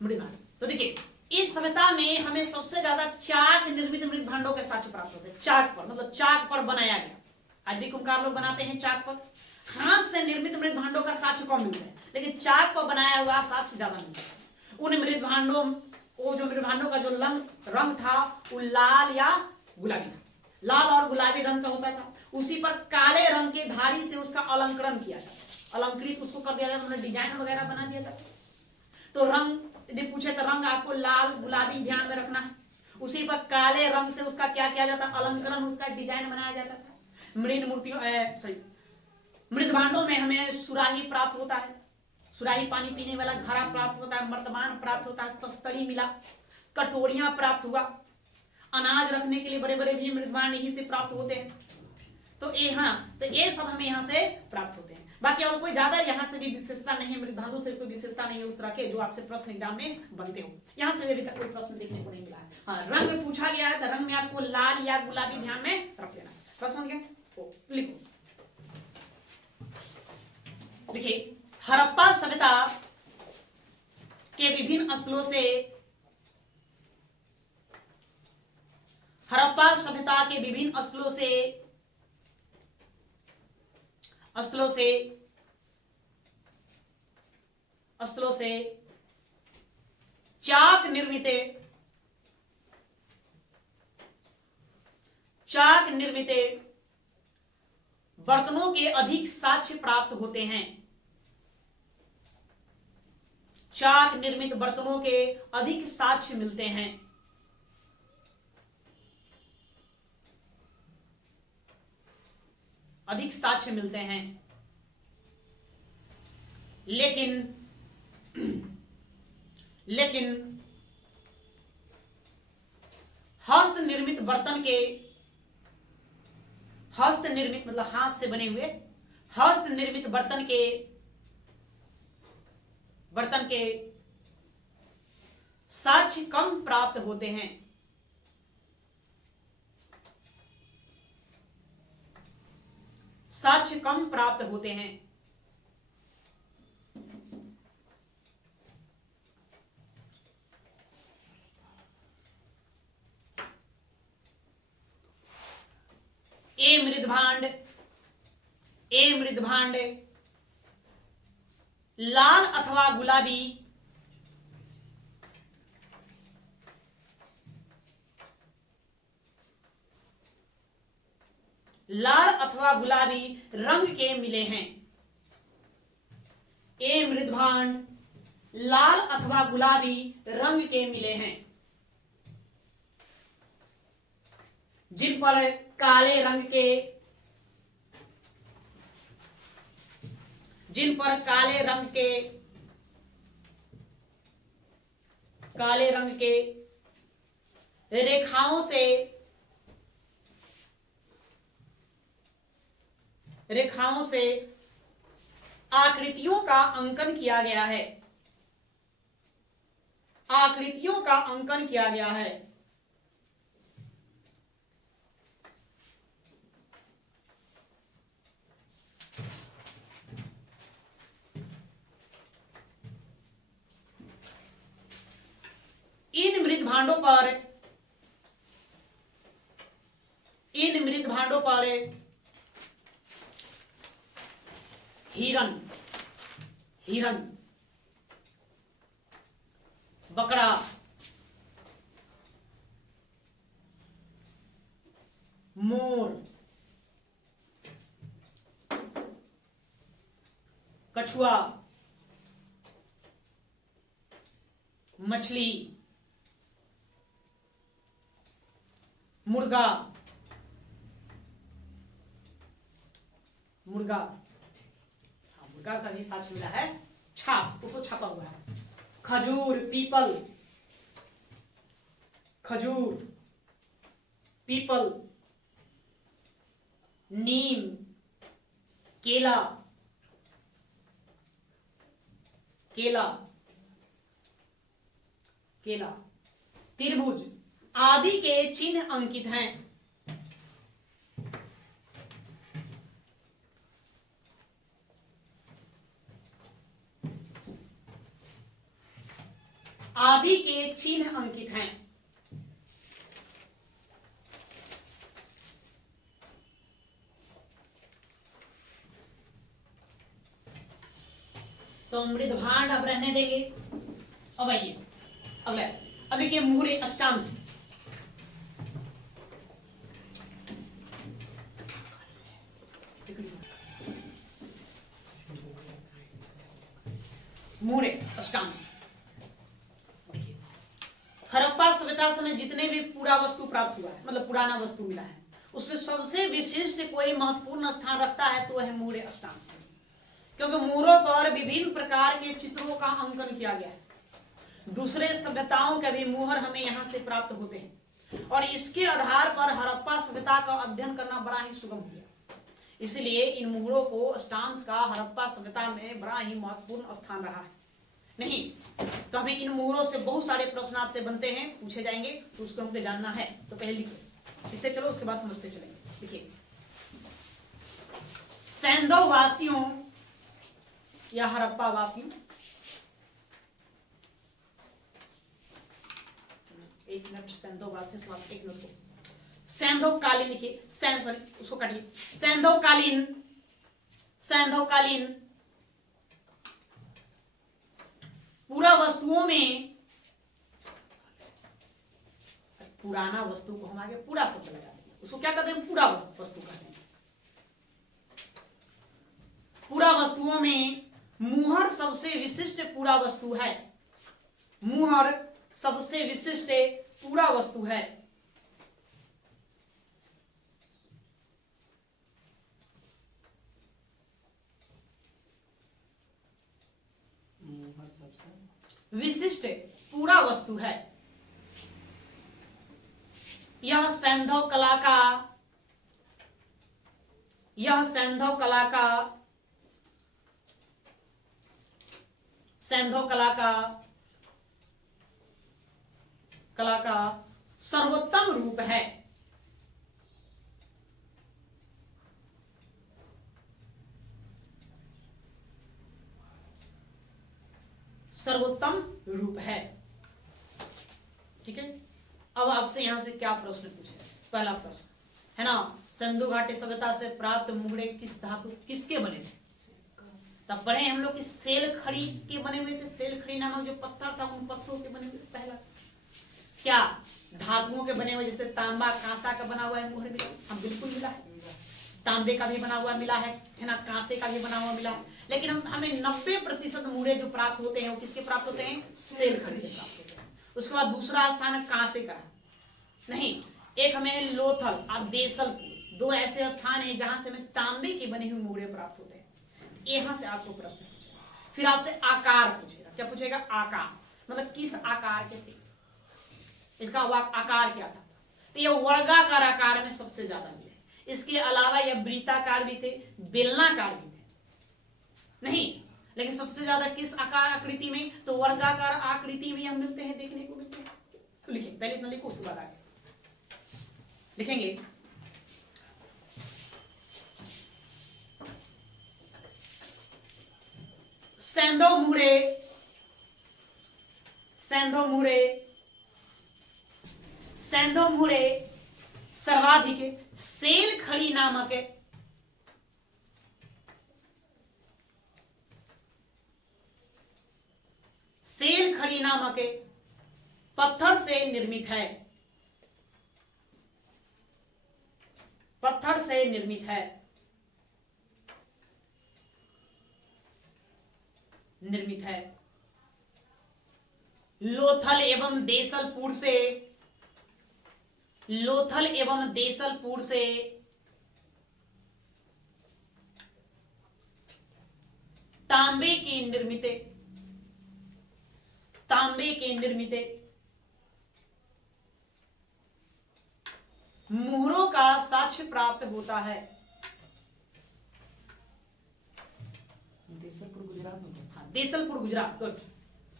मृदभान। तो देखिए इस सभ्यता में हमें सबसे ज्यादा चाक निर्मित मृद भांडों के साक्ष्य प्राप्त होते हैं। चाक पर मतलब चाक पर बनाया गया। आज भी कुम्हार लोग बनाते हैं चाक पर। हाथ से निर्मित मृद भांडों का साक्ष्य कम मिलता है, लेकिन चाक पर बनाया हुआ साक्ष्य ज्यादा मिलता है। उन मृद भांडों, वो जो मृद भांडों का जो रंग था वो लाल या गुलाबी था, लाल और गुलाबी रंग का होता था। उसी पर काले रंग के धारी से उसका अलंकरण किया जाता, अलंकृत उसको कर दिया जाता, डिजाइन वगैरह बना दिया जाता। तो रंग यदि पूछे तो रंग आपको लाल गुलाबी ध्यान में रखना है। उसी पर काले रंग से उसका क्या किया जाता? अलंकरण, उसका डिजाइन बनाया जाता था। मृद मूर्तियों सॉरी मृद भांडों में हमें सुराही प्राप्त होता है। सुराही पानी पीने वाला घड़ा प्राप्त होता है, मर्तबान प्राप्त होता है, तस्तरी मिला, कटोरियां प्राप्त हुआ, अनाज रखने के लिए बड़े बड़े भी मृदभांड यहीं से प्राप्त होते हैं। तो ये सब हमें यहाँ से प्राप्त होते हैं। बाकी और कोई ज्यादा यहाँ से भी विशेषता नहीं है, मृदभांडों से कोई विशेषता नहीं है उस तरह के जो आपसे प्रश्न एग्जाम में बनते हो। यहाँ से अभी तक कोई प्रश्न देखने को नहीं मिला है। हाँ, रंग पूछा गया है तो रंग में आपको लाल या गुलाबी ध्यान में रख लेना। प्रश्न क्या लिखो, लिखिए हड़प्पा सभ्यता के विभिन्न स्थलों से, हड़प्पा सभ्यता के विभिन्न स्थलों से चाक निर्मित बर्तनों के अधिक साक्ष्य प्राप्त होते हैं। चाक निर्मित बर्तनों के अधिक साक्ष्य मिलते हैं। अधिक साक्ष्य मिलते हैं, लेकिन हस्त निर्मित मतलब हाथ से बने हुए हस्त निर्मित बर्तन के साक्ष्य कम प्राप्त होते हैं। साक्ष्य कम प्राप्त होते हैं। ए मृदभांड लाल अथवा गुलाबी रंग के मिले हैं। ए मृदभांड लाल अथवा गुलाबी रंग के मिले हैं, जिन पर काले रंग के रेखाओं से आकृतियों का अंकन किया गया है। इन मृदभांडों पर हिरण, बकरा, मोर, कछुआ, मछली, मुर्गा, मुर्गा का भी साक्ष्य मिला है, छाप उसको छापा हुआ है। पीपल, नीम, केला, त्रिभुज आदि के चिन्ह अंकित हैं। आदि के चिन्ह अंकित हैं। तो मृदभांड अब रहने देंगे। अब आइए अगला, अब देखिए मुहूर्त अष्टांश। मुहूर्त अष्टांश, हड़प्पा सभ्यता समय जितने भी पूरा वस्तु प्राप्त हुआ है, मतलब पुराना वस्तु मिला है, उसमें सबसे विशिष्ट कोई महत्वपूर्ण स्थान रखता है तो है मुहूर्त अष्टांश। क्योंकि मोहरों पर विभिन्न प्रकार के चित्रों का अंकन किया गया है। दूसरे सभ्यताओं के भी मोहर हमें यहाँ से प्राप्त होते हैं और इसके आधार पर हड़प्पा सभ्यता का अध्ययन करना बड़ा ही सुगम हो गया। इसलिए इन मोहरों को स्टाम्प्स का हड़प्पा सभ्यता में बड़ा ही महत्वपूर्ण स्थान रहा है। नहीं तो हमें इन मोहरों से बहुत सारे प्रश्न आपसे बनते हैं, पूछे जाएंगे, तो उसको हमको जानना है। तो पहले लिखते चलो, उसके बाद समझते चलेंगे। देखिए, सैंधव वासियों या हड़प्पा वासियों, एक मिनट, सैंधव वासियों से बात, एक मिनट को सैंधव कालीन लिखिए, सॉरी उसको काटिए, सैंधव कालीन पूरा वस्तुओं में, पुराना वस्तु को हम आगे पूरा शब्द लगा देंगे, उसको क्या कहते हैं, पूरा वस्तु कहते हैं। पूरा वस्तुओं में मुहर सबसे विशिष्ट पूरा वस्तु है। मुहर सबसे विशिष्ट पूरा वस्तु है। विशिष्ट पूरा वस्तु है। यह सैंधव कला का सर्वोत्तम रूप है। सर्वोत्तम रूप है। ठीक है, अब आपसे यहां से क्या प्रश्न पूछे? पहला प्रश्न है ना, सिंधु घाटी सभ्यता से प्राप्त मुहरे किस धातु किसके बने थे? तब पढ़े हम लोग कि सेल खड़ी के बने हुए थे। सेल खड़ी नामक जो पत्थर था उन पत्थरों के बने हुए थे। पहला क्या धातुओं के बने हुए, जैसे तांबा कांसा का बना हुआ है मुहर मिला? हम बिल्कुल मिला है। तांबे का भी बना हुआ मिला है ना, कांसे का भी बना हुआ मिला है। लेकिन हमें 90% मुहरे जो प्राप्त होते हैं वो किसके प्राप्त होते हैं? सेल खड़ी के प्राप्त होते हैं। उसके बाद दूसरा स्थान है कांसे का। नहीं, एक हमें है लोथल और देसलपुर, दो ऐसे स्थान है जहां से हमें तांबे के बने हुए मुहरे प्राप्त होते हैं। यहां से आपको प्रश्न पूछेगा। फिर आपसे आकार पूछेगा। क्या पूछेगा? आकार, मतलब किस आकार के थे, इसका आकार क्या था। तो यह वर्गाकार आकार में सबसे ज्यादा मिले। इसके अलावा यह वृत्ताकार भी थे, बेलनाकार भी थे। नहीं, लेकिन सबसे ज्यादा किस आकार आकृति में? तो वर्गाकार आकृति में हम मिलते हैं, देखने को मिलते हैं। तो लिखिए, पहले इतना लिखो, उसके बाद आगे लिखेंगे। सैंधव मुहरे सर्वाधिक सेल खड़ी नामक पत्थर से निर्मित है। लोथल एवं देसलपुर से तांबे के निर्मित मुहरों का साक्ष्य प्राप्त होता है। देसलपुर गुजरात में, हाँ, देसलपुर गुजरात, गुड।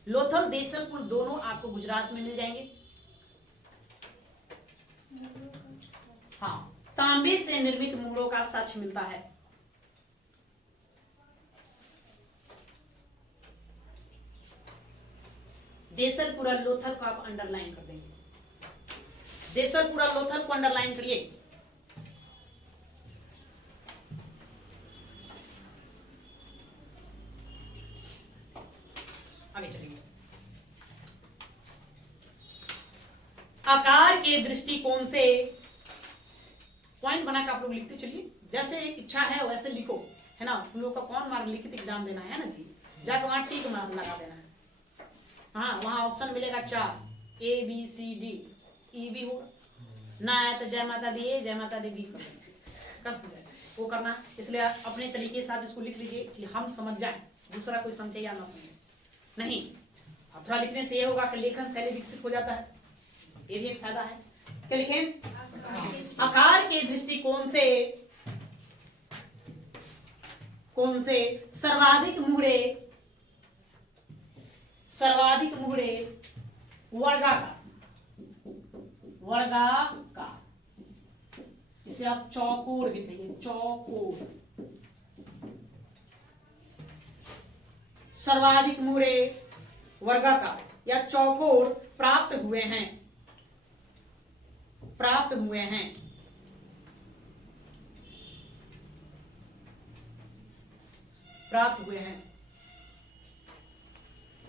लोथल देसलपुर दोनों आपको गुजरात में मिल जाएंगे। हाँ, तांबे से निर्मित मुहरों का साक्ष्य मिलता है। देसलपुरा लोथल को आप अंडरलाइन कर देंगे। देसलपुरा लोथल को अंडरलाइन करिए। आगे चलेंगे। आकार के दृष्टिकोण से पॉइंट बनाकर आप लोग लिखते चलिए, जैसे इच्छा है वैसे लिखो, है ना। तुम लोग का कौन मार्क लिखित एग्जाम देना है ना जी, जाकर वहां टिक मार्क लगा देना है। हाँ, वहां ऑप्शन मिलेगा 4, ABCD, E भी होगा ना, तो जय माता दी A, जय माता दी B कर वो करना है, इसलिए अपने तरीके से आप इसको लिख लीजिए कि हम समझ जाएं, दूसरा कोई समझे या ना समझे। नहीं, अब थोड़ा लिखने से ये होगा कि लेखन शैली विकसित हो जाता है, ये भी एक फायदा है। क्या लिखें? आकार के दृष्टिकोण से सर्वाधिक मुहरे वर्गाकार, इसे आप चौकोर भी कहिए, चौकोर। सर्वाधिक मुहरे वर्गाकार या चौकोर प्राप्त हुए हैं।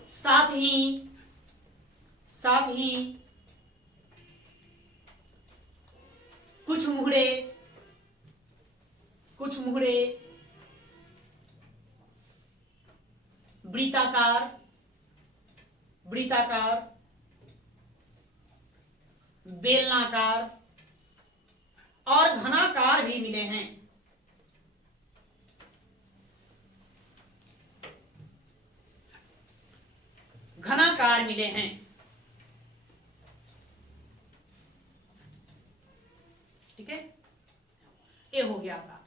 साथ ही कुछ मुहरे वृत्ताकार, बेलनाकार और घनाकार भी मिले हैं। ठीक है, ये हो गया था।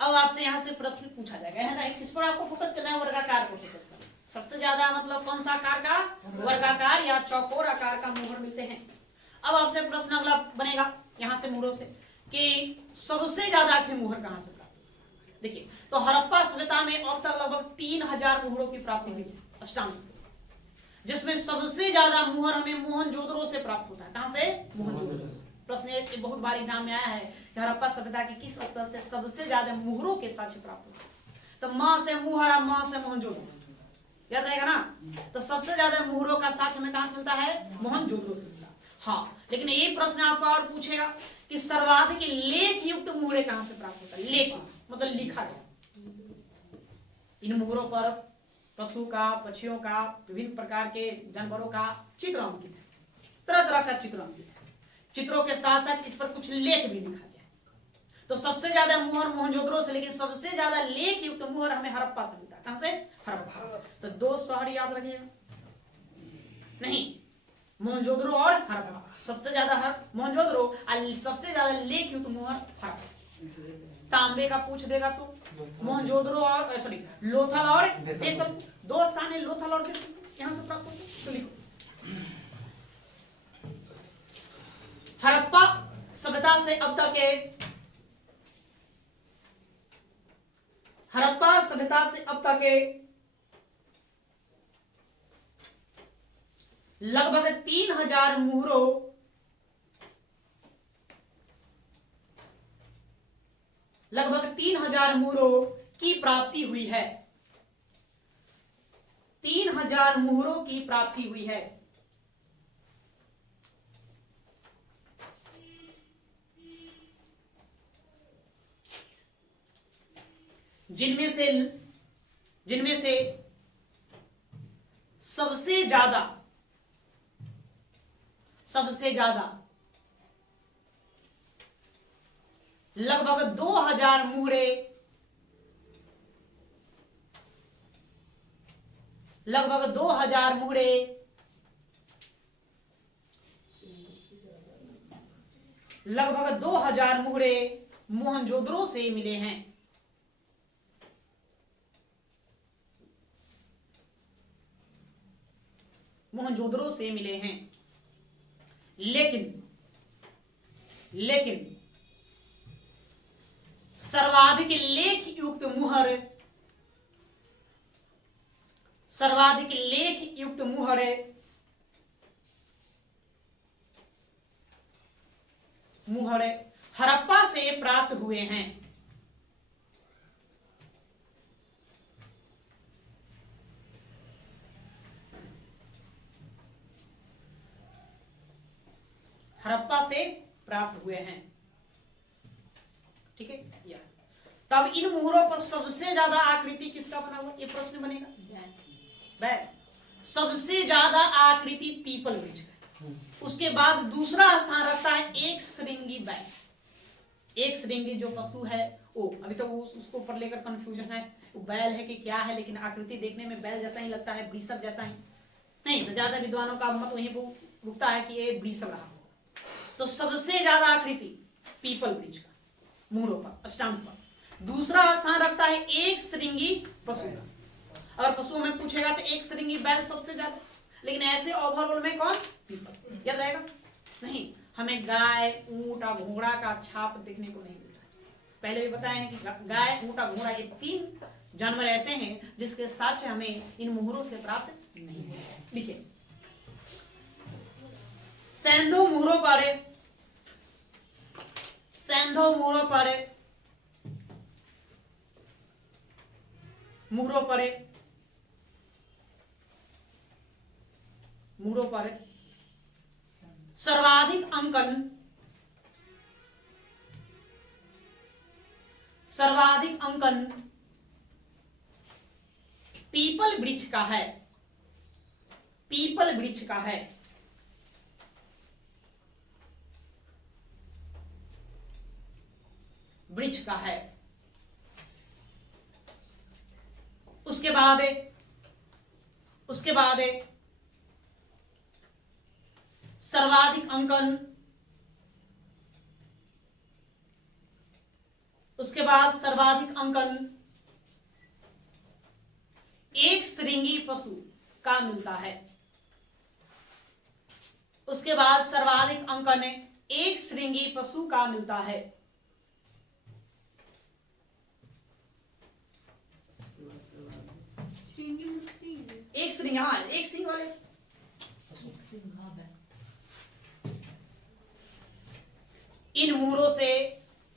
अब आपसे यहां से प्रश्न पूछा जाएगा, है ना, किस पर आपको फोकस करना है? वर्गाकार को फोकस करना। सबसे ज्यादा मतलब कौन सा आकार का? वर्गाकार या चौकोर आकार का मुहर मिलते हैं। अब आपसे प्रश्न अगला बनेगा यहां से मुहरों से कि सबसे ज्यादा आखिर मुहर कहां से प्राप्त? देखिए, तो हड़प्पा सभ्यता में अब तक लगभग 3000 मुहरों की प्राप्ति हुई अष्टांश, जिसमें सबसे ज्यादा मुहर हमें मोहनजोदड़ो से प्राप्त होता है। कहां से? मोहनजोदड़ो। प्रश्न ये बहुत बार एग्जाम में आया है कि हड़प्पा सभ्यता की किस स्तर से सबसे ज्यादा मुहरों के साक्ष्य प्राप्त होता है? तो मां से मुहर, मां से मोहनजोदड़ो, याद रहेगा ना। तो सबसे ज्यादा मुहरों का साक्ष्य हमें कहां से मिलता है? मोहनजोदड़ो से मिलता है। हाँ, लेकिन ये प्रश्न आपको और पूछेगा कि सर्वाधिक लेख युक्त मुहरे कहां से प्राप्त होता है? लेख मतलब लिखा गया। इन मुहरों पर पशु का, पक्षियों का, विभिन्न प्रकार के जानवरों का चित्र अंकित है, तरह तरह का चित्र अंकित है। चित्रों के साथ साथ इस पर कुछ लेख भी लिखा गया है। तो सबसे ज्यादा मुहर मोहनजोदड़ो से, लेकिन सबसे ज्यादा लेख युक्त मुहर हमें हड़प्पा से मिलता है। कहां से? हड़प्पा। तो 2 शहर याद रखिएगा, नहीं, मोहनजोदड़ो और हड़प्पा। सबसे ज्यादा मोहनजोदड़ो और सबसे ज्यादा लेख युक्त मुहर हड़प्पा। तांबे का पूछ देगा तो मोहनजोदड़ो और सॉरी लोथल और देशम, 2 स्थान है, लोथल और देशम, यहां से प्राप्त होते हैं। तो लिखो, हड़प्पा सभ्यता से अब तक लगभग 3000 मुहरों की प्राप्ति हुई है। 3000 मुहरों की प्राप्ति हुई है। जिनमें से सबसे ज्यादा लगभग 2000 मुहरे मोहनजोदड़ो से मिले हैं। लेकिन सर्वाधिक लेख युक्त मुहर हड़प्पा से प्राप्त हुए हैं। ठीक है, या तब इन मुहरों पर सबसे ज्यादा आकृति किसका बना हुआ? ये प्रश्न बनेगा। बैल। सबसे ज्यादा आकृति पीपल वृक्ष का। उसके बाद दूसरा स्थान रखता है एक श्रृंगी बैल। एक श्रृंगी जो पशु है ओ। अभी तो उसको ऊपर लेकर कंफ्यूजन है, वो बैल है कि क्या है, लेकिन आकृति देखने में बैल जैसा ही लगता है, वृषभ जैसा ही नहीं। तो ज्यादा विद्वानों का मत वहीं रुकता है कि ये वृषभ रहा। तो सबसे ज्यादा आकृति पीपल वृक्ष का, मूलों पर, स्टम्प पर। दूसरा स्थान रखता है एक श्रृंगी पशु का। अगर पशुओं में पूछेगा तो एक श्रृंगी बैल सबसे ज्यादा, लेकिन ऐसे ओवरऑल में कौन? पीपल। याद रहेगा? नहीं, हमें गाय, ऊंट और घोड़ा का छाप देखने को नहीं मिलता। पहले भी बताया है कि गाय, ऊंट और घोड़ा ये 3 जानवर ऐसे हैं जिसके साक्ष्य हमें इन मुहरों से प्राप्त नहीं है। लिखिए, सेंधु मुहरों पर, सेंधो मुहरों पर, मुहरों पर, मुहरों पर सर्वाधिक अंकन, सर्वाधिक अंकन पीपल वृक्ष का है, पीपल वृक्ष का है। वृक्ष का है। उसके बाद सर्वाधिक अंकन, उसके बाद सर्वाधिक अंकन एक श्रृंगी पशु का मिलता है। उसके बाद सर्वाधिक अंकन एक श्रृंगी पशु का मिलता है। एक श्रृंग, हाँ, एक सिंह वाले इन मुहरों से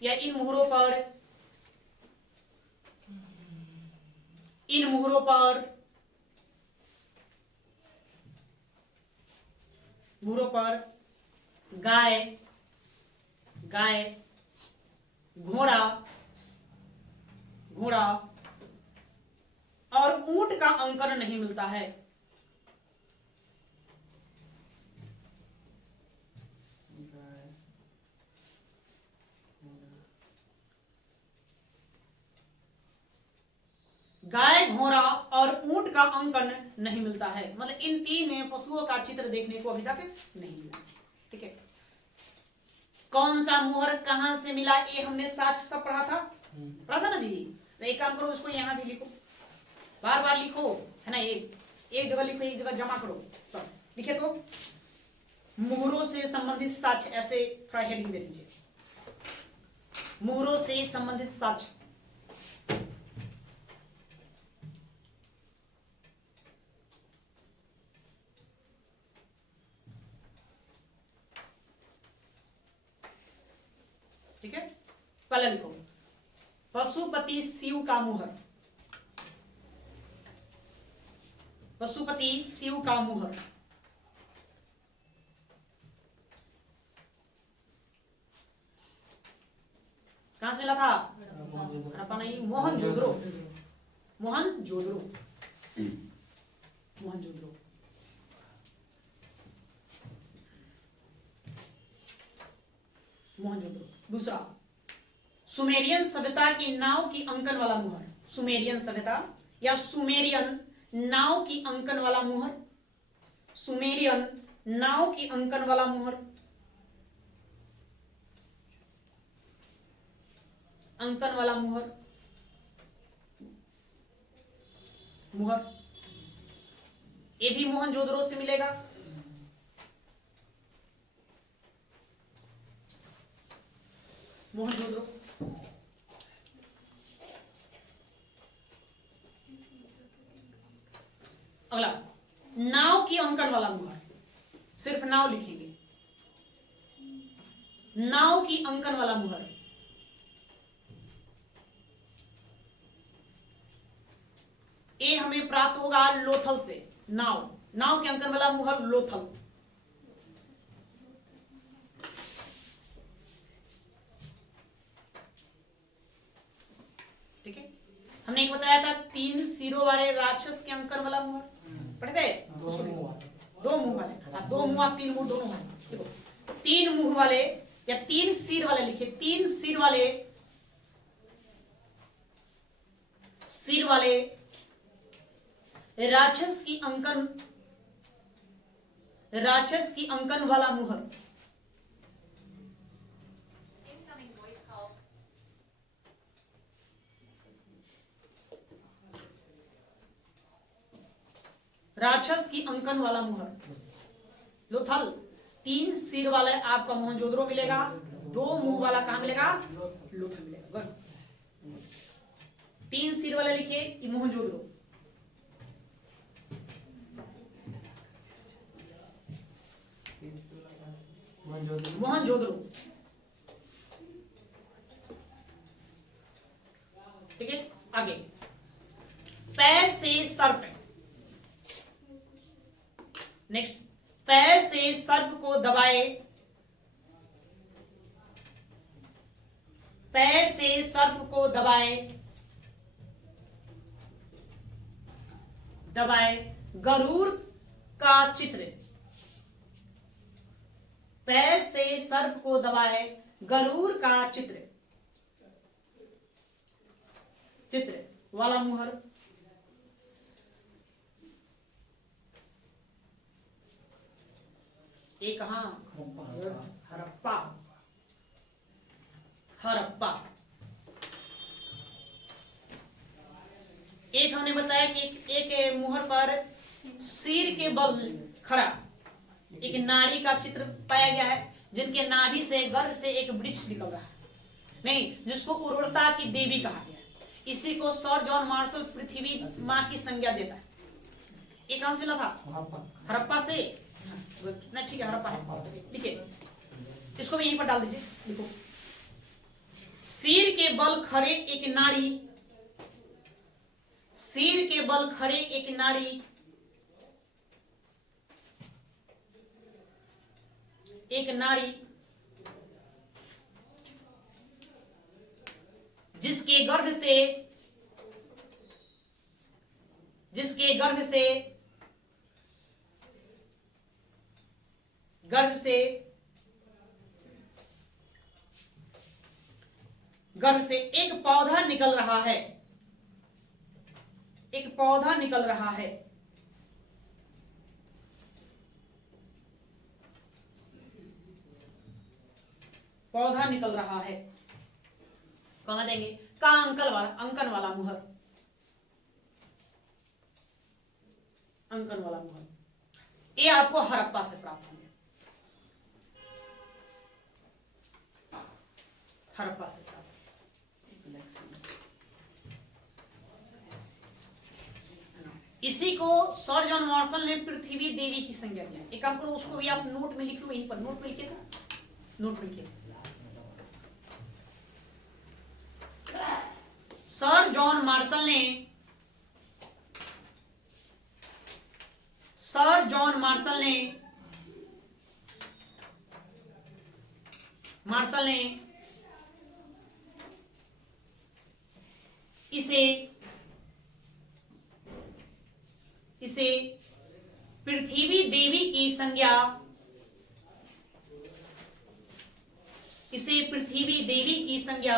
या इन मुहरों पर, इन मुहरों पर, मुहरों पर गाय, गाय, घोड़ा, घोड़ा और ऊंट का अंकन नहीं मिलता है। गाय, घोड़ा और ऊंट का अंकन नहीं मिलता है। मतलब इन 3 पशुओं का चित्र देखने को अभी तक नहीं मिला। ठीक है, कौन सा मुहर कहां से मिला ये हमने साक्ष्य सब पढ़ा था, पढ़ा था ना दीदी? तो एक काम करो, उसको यहां भी लिखो, बार बार लिखो, है ना? एक जगह लिखो, एक जगह जमा करो। सब लिखे तो मुहरों से संबंधित साक्ष्य, ऐसे थोड़ा हेडिंग दे दीजिए, मुहरों से संबंधित साक्ष्य। ठीक है, पहले लिखो पशुपति शिव का मुहर, पशुपति शिव का मुहर। कहां से मिला था? हड़प्पा नहीं, मोहनजोदड़ो, मोहनजोदड़ो, मोहनजोदड़ो। मोहनजोदड़ो। दूसरा, सुमेरियन सभ्यता की नाव की अंकन वाला मुहर, सुमेरियन सभ्यता या सुमेरियन नाव की अंकन वाला मुहर, सुमेरियन नाव की अंकन वाला मुहर, अंकन वाला मुहर, मुहर ये भी मोहनजोदड़ो से मिलेगा। मोहनजोदड़ो। अगला, नाव की अंकन वाला मुहर, सिर्फ नाव लिखेंगे, नाव की अंकन वाला मुहर। ये हमें प्राप्त होगा लोथल से, नाव, नाव के अंकन वाला मुहर लोथल। ठीक है, हमने एक बताया था 3 सिरों वाले राक्षस के अंकन वाला मुहर, पढ़े थे? 2 मुंह वाले, 2 मुंह, 3 मुंह दोनों हैं। देखो, 3 मुंह वाले या 3 सिर वाले लिखे, 3 सिर वाले सिर वाले राक्षस की अंकन वाला मुहर। राक्षस की अंकन वाला मुहर। लोथल 3 सिर वाला आपका मोहनजोदड़ो मिलेगा, 2 मुंह वाला कहां मिलेगा? लोथल मिलेगा। 3 सिर वाला लिखिए मोहनजोदड़ो। मोहनजोदड़ो, ठीक है। आगे पैर से सर्प। नेक्स्ट, पैर से सर्प को दबाए, पैर से सर्प को दबाए गरुड़ का चित्र। पैर से सर्प को दबाए गरुड़ का चित्र वाला मुहर। एक कहां? हड़प्पा। एक हमने बताया कि एक मुहर पर सिर के बल खड़ा एक नारी का चित्र पाया गया है, जिनके नाभि से, गर्भ से एक वृक्ष निकल रहा है, नहीं, जिसको उर्वरता की देवी कहा गया है। इसी को सर जॉन मार्शल पृथ्वी मां की संज्ञा देता है। एक कहां से मिला था? हड़प्पा से। ना ठीक है, हड़प्पा है, लिखिए इसको भी यहीं पर डाल दीजिए। लिखो, सिर के बल खड़े एक नारी, सिर के बल खड़े एक नारी, एक नारी जिसके गर्भ से एक पौधा निकल रहा है, एक पौधा निकल रहा है। पौधा निकल रहा है कहां देंगे? का अंकन वाला मुहर। अंकन वाला मुहर ये आपको हड़प्पा से प्राप्त होंगे, हड़प्पा से प्राप्त। इसी को सर जॉन मार्शल ने पृथ्वी देवी की संज्ञा दिया। एक काम करो, उसको भी आप नोट में लिख लो, यहीं पर नोट में लिखिए, नोट में लिखिए। सर जॉन मार्शल ने इसे पृथ्वी देवी की संज्ञा, इसे पृथ्वी देवी की संज्ञा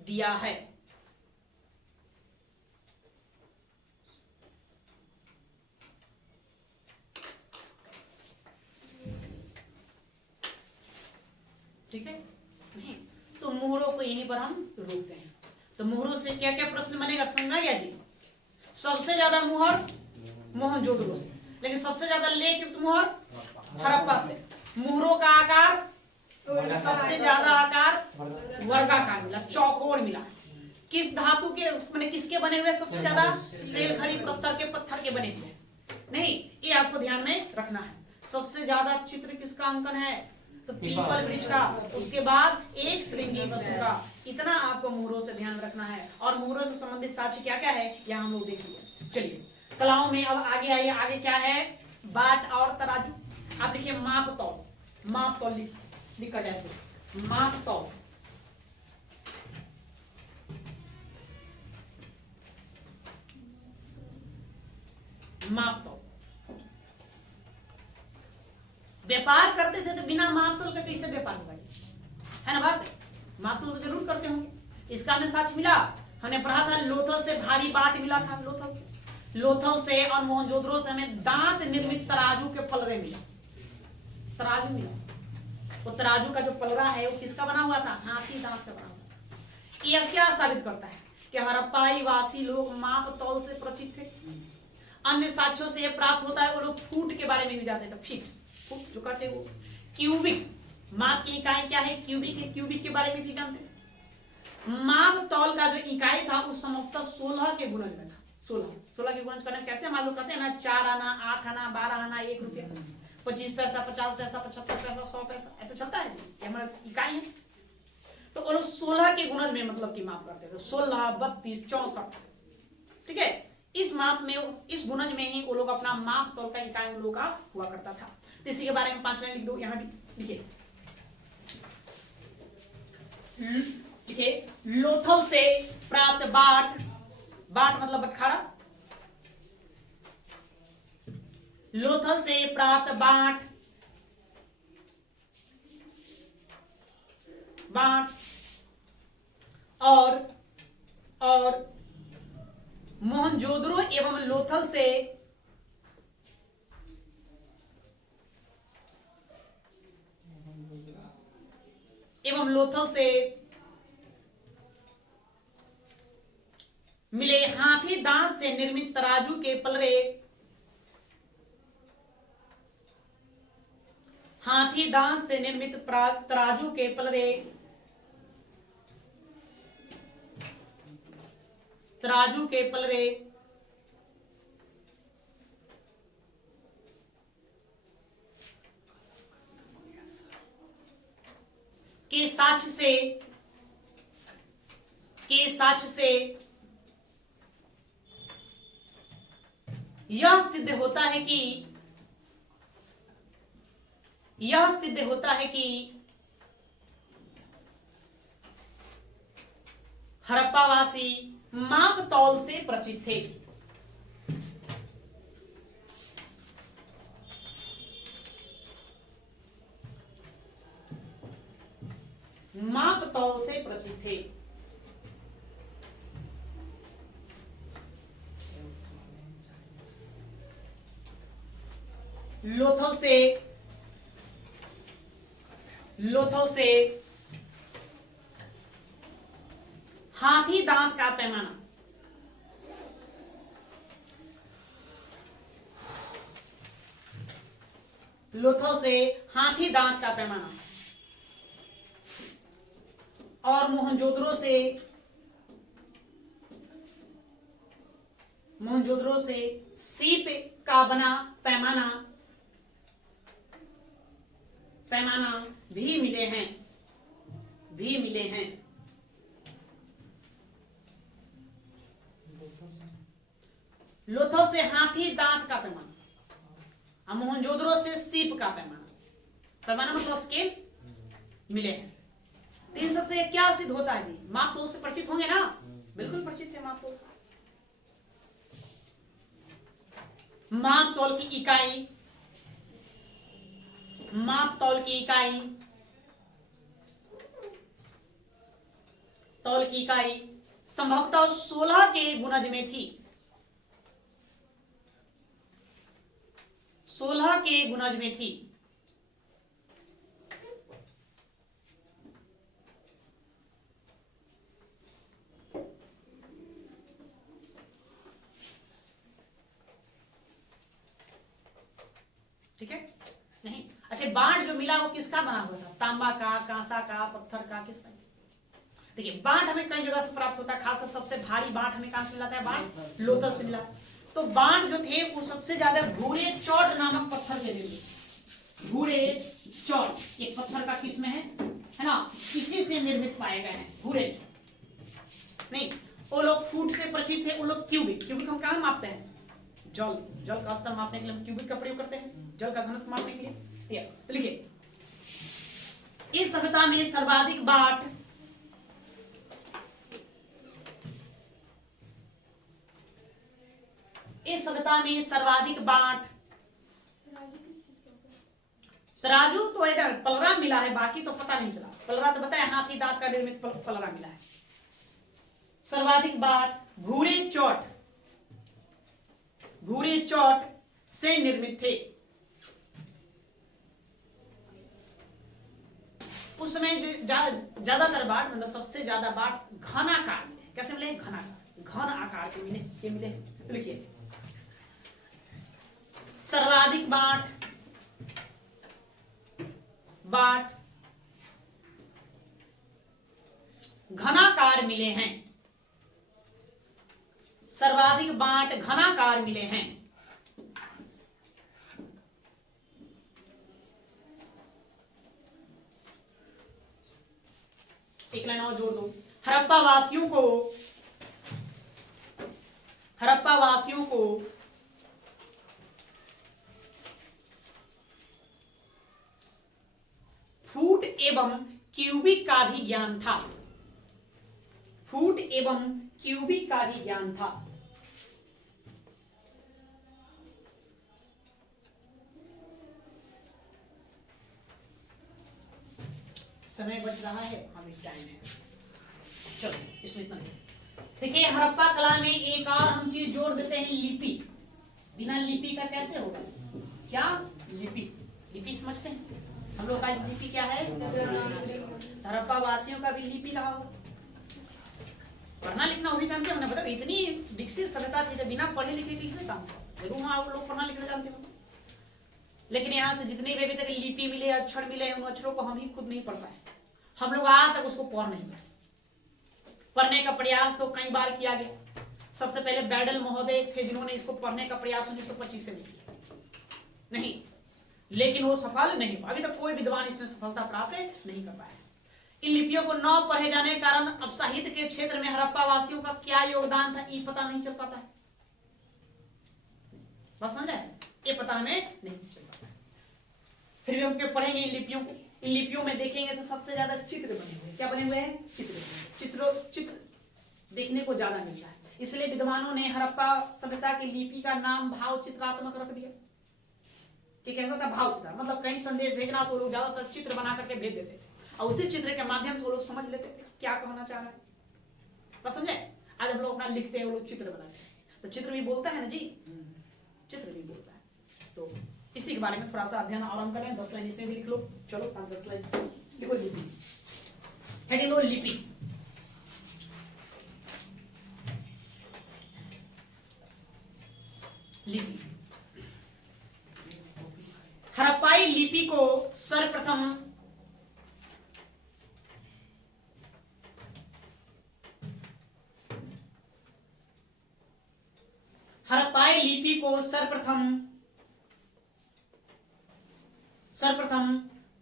दिया है। ठीक है, नहीं तो मुहरों को यहीं पर हम रोकते हैं। तो मुहरों से क्या क्या प्रश्न बनेगा, समझा गया जी? सबसे ज्यादा मुहर मोहनजोदड़ो से, लेकिन सबसे ज्यादा लेख युक्त मुहर हड़प्पा से। मुहरों का आकार सबसे ज्यादा आकार वर्गाकार मिला, चौकोर मिला। किस धातु के, माने किसके बने हुए सबसे ज्यादा? सेल खरी प्रस्तर के पत्थर के बने हुए। नहीं, ये आपको ध्यान में रखना है। सबसे ज्यादा चित्र किसका अंकन है? तो पीपल वृक्ष का, उसके बाद एक श्रृंगी वस्तु का। इतना आपको मुहरों से ध्यान रखना है। और मुहरों से संबंधित साक्ष्य क्या क्या है यहाँ हम लोग देख लिए। चलिए कलाओं में अब आगे आइए। आगे क्या है? बाट और तराजू। आप लिखिए माप तौल। माप तौल लिख कर जाए, माप तौल। माप तौल। व्यापार करते थे तो बिना माप तौल का कैसे व्यापार होगा? है ना बात? माप तौल तो जरूर करते होंगे। इसका हमें साक्ष्य मिला हमने पढ़ा था लोथल से भारी बाट मिला था, लोथल से और मोहनजोदड़ो से हमें दांत निर्मित तराजू के पलरे मिला, तराजू मिला। वो तराजू का जो पलरा है वो किसका बना हुआ था? हाथी दांत का बना हुआ। यह क्या साबित करता है कि हड़प्पाई वासी लोग माप तौल से परिचित थे। अन्य साक्ष्यों से यह प्राप्त होता है वो लोग फुट के बारे में भी जानते थे, फुट जो कहते हैं वो क्यूबिक, माप की इकाई क्या है? क्यूबिक है, क्यूबिक के बारे में भी जानते हैं। माप तौल का जो इकाई था उस समय 16 के गुणज में था। 16 के गुणज करने कैसे मालूम करते हैं ना? 4 आना, 8 आना, 12 आना, 1 रुपया, 25 पैसा, 50 पैसा, 75 पैसा, 100 पैसा, ऐसे चलता है। ये हमारा इकाई है। तो वो लोग 16 के गुणज में मतलब की माप करते थे, 16, 32, 64, ठीक है। इस माप में, इस गुणज में ही वो लोग अपना माप तौल का इकाई उन लोगों का हुआ करता था। तो इसी के बारे में 5 लाइन लिख दो, यहां भी लिखिए, लोथल से प्राप्त बाट, बाट मतलब बटखारा, लोथल से प्राप्त बाट, बाट और मोहनजोदड़ो एवं लोथल से मिले हाथी दांत से निर्मित तराजू के पलरे, हाथी दांत से निर्मित तराजू के पलरे, तराजू के पलरे के साक्ष्य से यह सिद्ध होता है कि हड़प्पावासी माप तौल से परिचित थे। माप तौल से परिचित थे। लोथल से हाथी दांत का पैमाना, लोथल से हाथी दांत का पैमाना और मोहनजोदड़ो से सीप का बना पैमाना भी मिले हैं। लोथल से हाथी दांत का पैमाना, मोहनजोदड़ो से सीप का पैमाना मतलब स्केल मिले हैं। तो इन सबसे क्या सिद्ध होता है? माप तौल से परिचित होंगे ना? बिल्कुल परिचित है माप तौल से। माप तौल की इकाई संभवतः 16 के गुणज में थी, 16 के गुणज में थी। ठीक है? नहीं, अच्छा, बाण जो मिला वो किसका बना हुआ था? तांबा का, कांसा का, पत्थर का, किसका? देखिए, बांट हमें कई जगह से प्राप्त होता है, खासकर सबसे भारी बांट हमें कहां से मिला था? बांट लोथल से मिला। तो बांट जो थे वो सबसे ज्यादा भूरे चौट नामक पत्थर से निर्मित, भूरे चौट एक पत्थर का किस्म है ना, इसी से निर्मित पाए गए हैं भूरे चौट। नहीं, वो लोग फुट से परिचित थे। वो लोग क्यूबिक हम कहां मापते हैं? जल का स्तर मापने के लिए हम क्यूबिक का प्रयोग करते हैं, जल का घनत्व मापने के लिए। तो लिखिए, इस सभ्यता में सर्वाधिक बाट तराजू तो इधर पलरा मिला है, बाकी तो पता नहीं चला। पलरा तो बताया हाथी दांत का निर्मित पलरा मिला है। सर्वाधिक बाट भूरे चोट से निर्मित थे। उस समय जो ज्यादातर बाट मतलब सबसे ज्यादा बाट घन आकार मिले। कैसे मिले? घन आकार के मिले। ये मिले तो लिखिए सर्वाधिक बाट घनाकार मिले हैं। सर्वाधिक बाट घनाकार मिले हैं। एक लाइन और जोड़ दो। हड़प्पा वासियों को फुट एवं क्यूबिक का भी ज्ञान था। फुट एवं क्यूबिक का भी ज्ञान था। समय बच रहा है, अभी टाइम है। चलो इसमें इतना देखिए। हड़प्पा कला में एक और हम चीज जोड़ देते हैं, लिपि। बिना लिपि का कैसे होगा? क्या? लिपि समझते हैं हम लोग का? लिपि क्या है? हड़प्पा वासियों का भी लिपि रहा होगा। पढ़ना लिखना वो भी जानते हो ना। मतलब इतनी विकसित सभ्यता थी, बिना पढ़े लिखे कैसे काम? देखो वहां आप लोग पढ़ना लिखना जानते हो, लेकिन यहाँ से जितने भी अभी तक लिपि मिले, अक्षर मिले, उन अक्षरों को हम ही खुद नहीं पढ़ पाए। हम लोग आज तक उसको पढ़ नहीं पाए। पढ़ने का प्रयास तो कई बार किया गया। सबसे पहले बैडल महोदय थे जिन्होंने इसको पढ़ने का प्रयास 1925 से किया, नहीं, लेकिन वो सफल नहीं हुआ। अभी तक कोई विद्वान इसमें सफलता प्राप्त नहीं कर पाया। इन लिपियों को न पढ़े जाने के कारण अब साहित्य के क्षेत्र में हड़प्पा वासियों का क्या योगदान था ये पता नहीं चल पाता है। बस समझ आए? ये पता हमें नहीं चल पाता है। फिर भी हम पढ़ेंगे इन लिपियों को। इन लिपियों में देखेंगे तो सबसे ज्यादा चित्र बने हुए। क्या बने हुए हैं? चित्र देखने को ज्यादा मिलता है। इसलिए विद्वानों ने हड़प्पा सभ्यता की लिपि का नाम भाव चित्रात्मक रख दिया। कि कैसा था? भाव चित्र, मतलब कहीं संदेश भेजना तो लोग ज्यादातर चित्र बना करके भेज देते थे, और उसी चित्र के माध्यम से वो लोग समझ लेते थे क्या कहना चाह रहा है। बस समझे? आज हम लोग अपना लिखते हैं, वो लोग चित्र बनाते हैं, तो चित्र भी बोलता है ना जी, चित्र भी बोलता है। तो इसी के बारे में थोड़ा सा अध्ययन और हम करें। 10 लाइन इसमें भी लिख लो। चलो 10 लाइन देखो। लिपि, हेडिंग लो लिपि। लिपि हड़प्पाई लिपि को सर्वप्रथम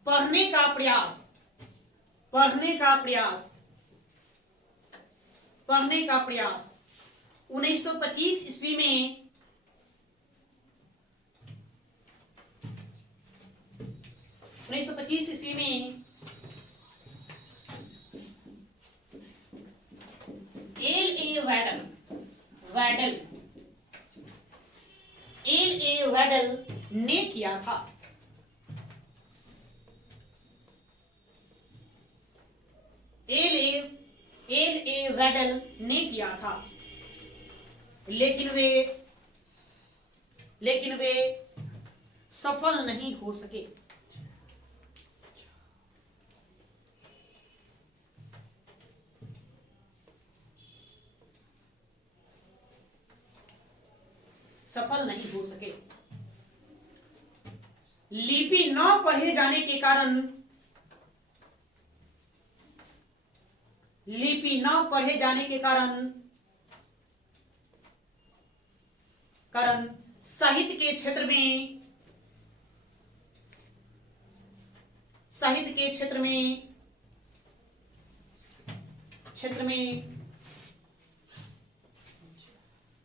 पढ़ने का प्रयास 1925 ईस्वी में वैडल ने किया था। वैडल ने किया था, लेकिन वे सफल नहीं हो सके। लिपि न पढ़े जाने के कारण साहित्य के क्षेत्र में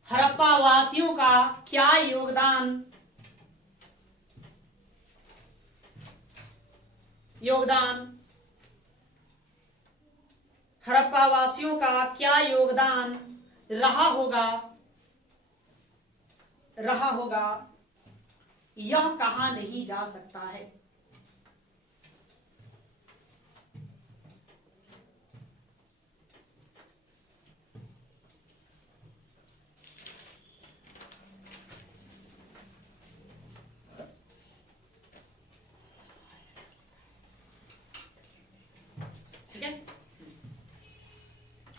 हड़प्पा वासियों का क्या योगदान हड़प्पा वासियों का क्या योगदान रहा होगा यह कहा नहीं जा सकता है।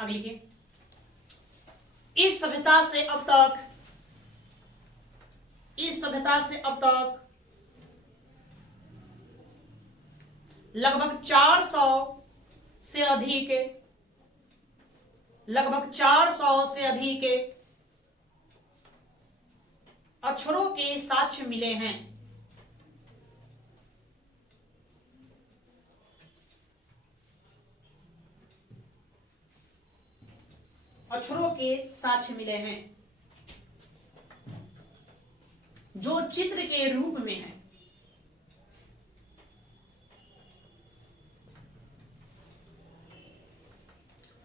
आगे लिखिए, इस सभ्यता से अब तक, इस सभ्यता से अब तक लगभग 400 से अधिक, लगभग 400 से अधिक अक्षरों के साक्ष्य मिले हैं। अक्षरों के साक्ष्य मिले हैं जो चित्र के रूप में है।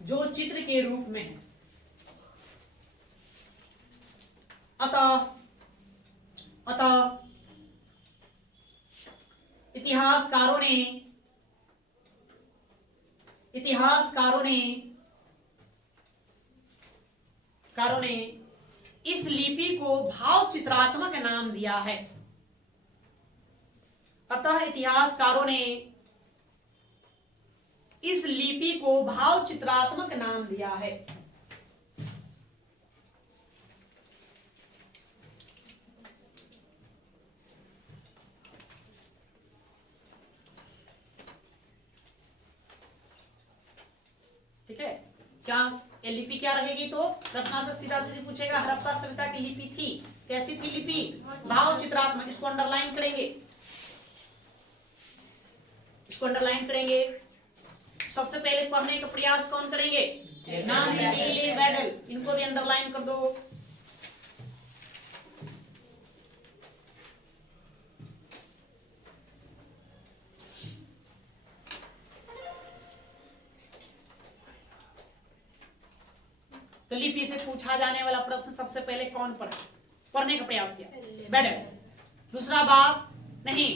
जो चित्र के रूप में है। अतः इतिहासकारों ने इस लिपि को भाव चित्रात्मक नाम दिया है। अतः इतिहासकारों ने इस लिपि को भाव चित्रात्मक नाम दिया है। ठीक है, क्या ये लिपि क्या रहेगी? तो प्रश्न से सीधा सीधी पूछेगा, हड़प्पा सभ्यता की लिपि थी, कैसी थी लिपि? भाव चित्रात्मक। इसको अंडरलाइन करेंगे, इसको अंडरलाइन करेंगे। सबसे पहले पढ़ने का प्रयास कौन करेंगे? वेडल। इनको भी अंडरलाइन कर दो। तो लिपि से पूछा जाने वाला प्रश्न सबसे पहले कौन पढ़ने का प्रयास किया? बेडल। दूसरा बात, नहीं,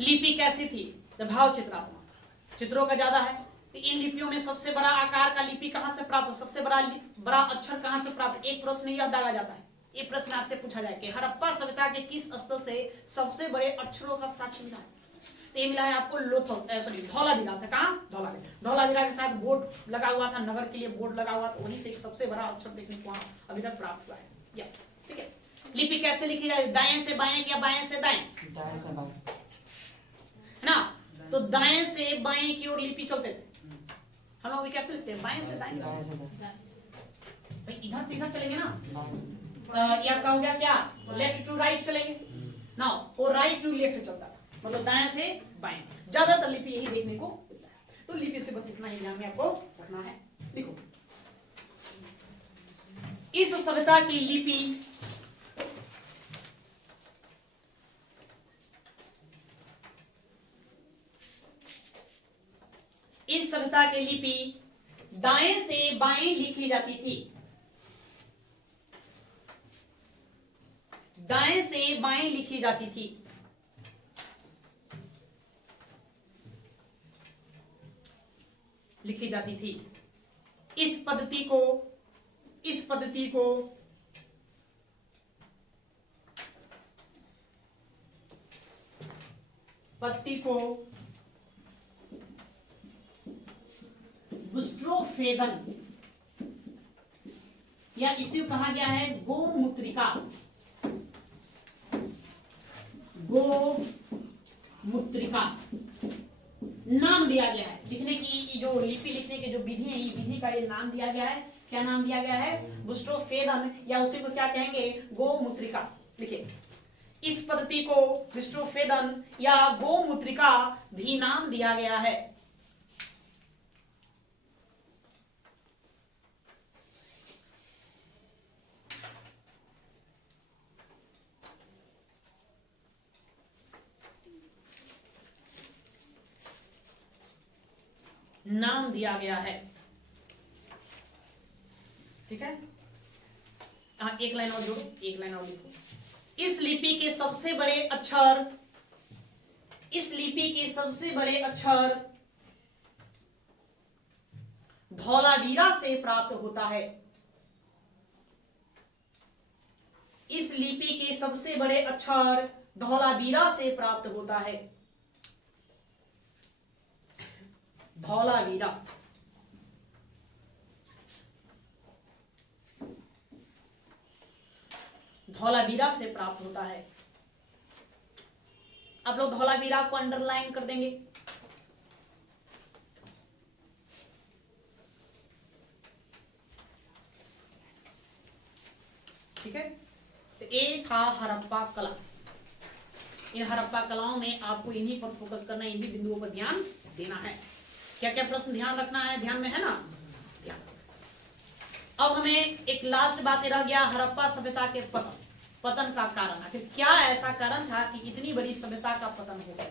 लिपि कैसी थी? भाव चित्रात्मक। चित्रों का ज्यादा है, तो इन लिपियों में सबसे बड़ा आकार का लिपि कहां से प्राप्त हो, सबसे बड़ा अक्षर कहां से प्राप्त? एक प्रश्न यह दागा जाता है, ये प्रश्न आपसे पूछा जाए कि हड़प्पा सभ्यता के किस स्थल से सबसे बड़े अक्षरों का साक्ष्य मिला है? तो ये मिला है आपको धौलावीरा से। कहां? धौलावीरा के साथ बोर्ड लगा हुआ था, नगर के लिए बोर्ड लगा हुआ था, वहीं से एक सबसे बड़ा अक्षर देखने को अभी तक प्राप्त हुआ है। ठीक है, लिपि कैसे लिखी जाए? दाएं से बाएं या बाएं से दाएं? दाएं से बाएं, है ना? तो दाएं से बाएं की ओर लिपि चलते थे। हम लोग भी कैसे लिखते हैं? बाएं से दाएं। भाई इधर से इधर चलेंगे ना, ये आपका हो गया क्या? लेफ्ट टू राइट चलेंगे ना, और राइट टू लेफ्ट चलता था, मतलब दाएं से बाएं। ज्यादातर लिपि यही देखने को मिलता है। तो लिपि से बस इतना ही ध्यान में आपको रखना है। देखो, इस सभ्यता की लिपि दाएं से बाएं लिखी जाती थी। दाएं से बाएं लिखी जाती थी। इस पद्धति को बुस्ट्रोफेदन या इसे कहा गया है गोमूत्रिका। नाम दिया गया है। लिखने की जो लिपि लिखने की जो विधि है, ये विधि का ये नाम दिया गया है। क्या नाम दिया गया है? बुस्ट्रोफेदन, या उसी को क्या कहेंगे? गोमूत्रिका। लिखिए, इस पद्धति को बुस्ट्रोफेदन या गोमूत्रिका भी नाम दिया गया है। नाम दिया गया है। ठीक है, एक लाइन और जोड़ो, एक लाइन और लिखो। इस लिपि के सबसे बड़े अक्षर धौलावीरा से प्राप्त होता है। इस लिपि के सबसे बड़े अक्षर धौलावीरा से प्राप्त होता है। धौलावीरा। धौलावीरा से प्राप्त होता है। आप लोग धौलावीरा को अंडरलाइन कर देंगे। ठीक है, तो ये था हड़प्पा कला। इन हड़प्पा कलाओं में आपको इन्हीं पर फोकस करना है, इन्हीं बिंदुओं पर ध्यान देना है। क्या क्या प्रश्न ध्यान रखना है, ध्यान में है ना? ध्यान। अब हमें एक लास्ट बात ये रह गया, हड़प्पा सभ्यता के पतन का कारण। आखिर क्या ऐसा कारण था कि इतनी बड़ी सभ्यता का पतन हो गया?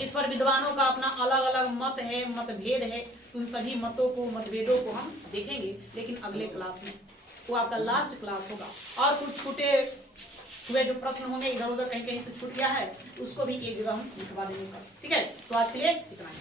इस पर विद्वानों का अपना अलग अलग मत है, मतभेद है। उन सभी मतों को, मतभेदों को हम देखेंगे, लेकिन अगले क्लास में। वो आपका लास्ट क्लास होगा। और कुछ छूटे हुए जो प्रश्न होंगे, इधर उधर कहीं कहीं से छूट गया है, उसको भी एक जगह हम लिखवा देंगे। ठीक है, तो आज के लिए इतना ही।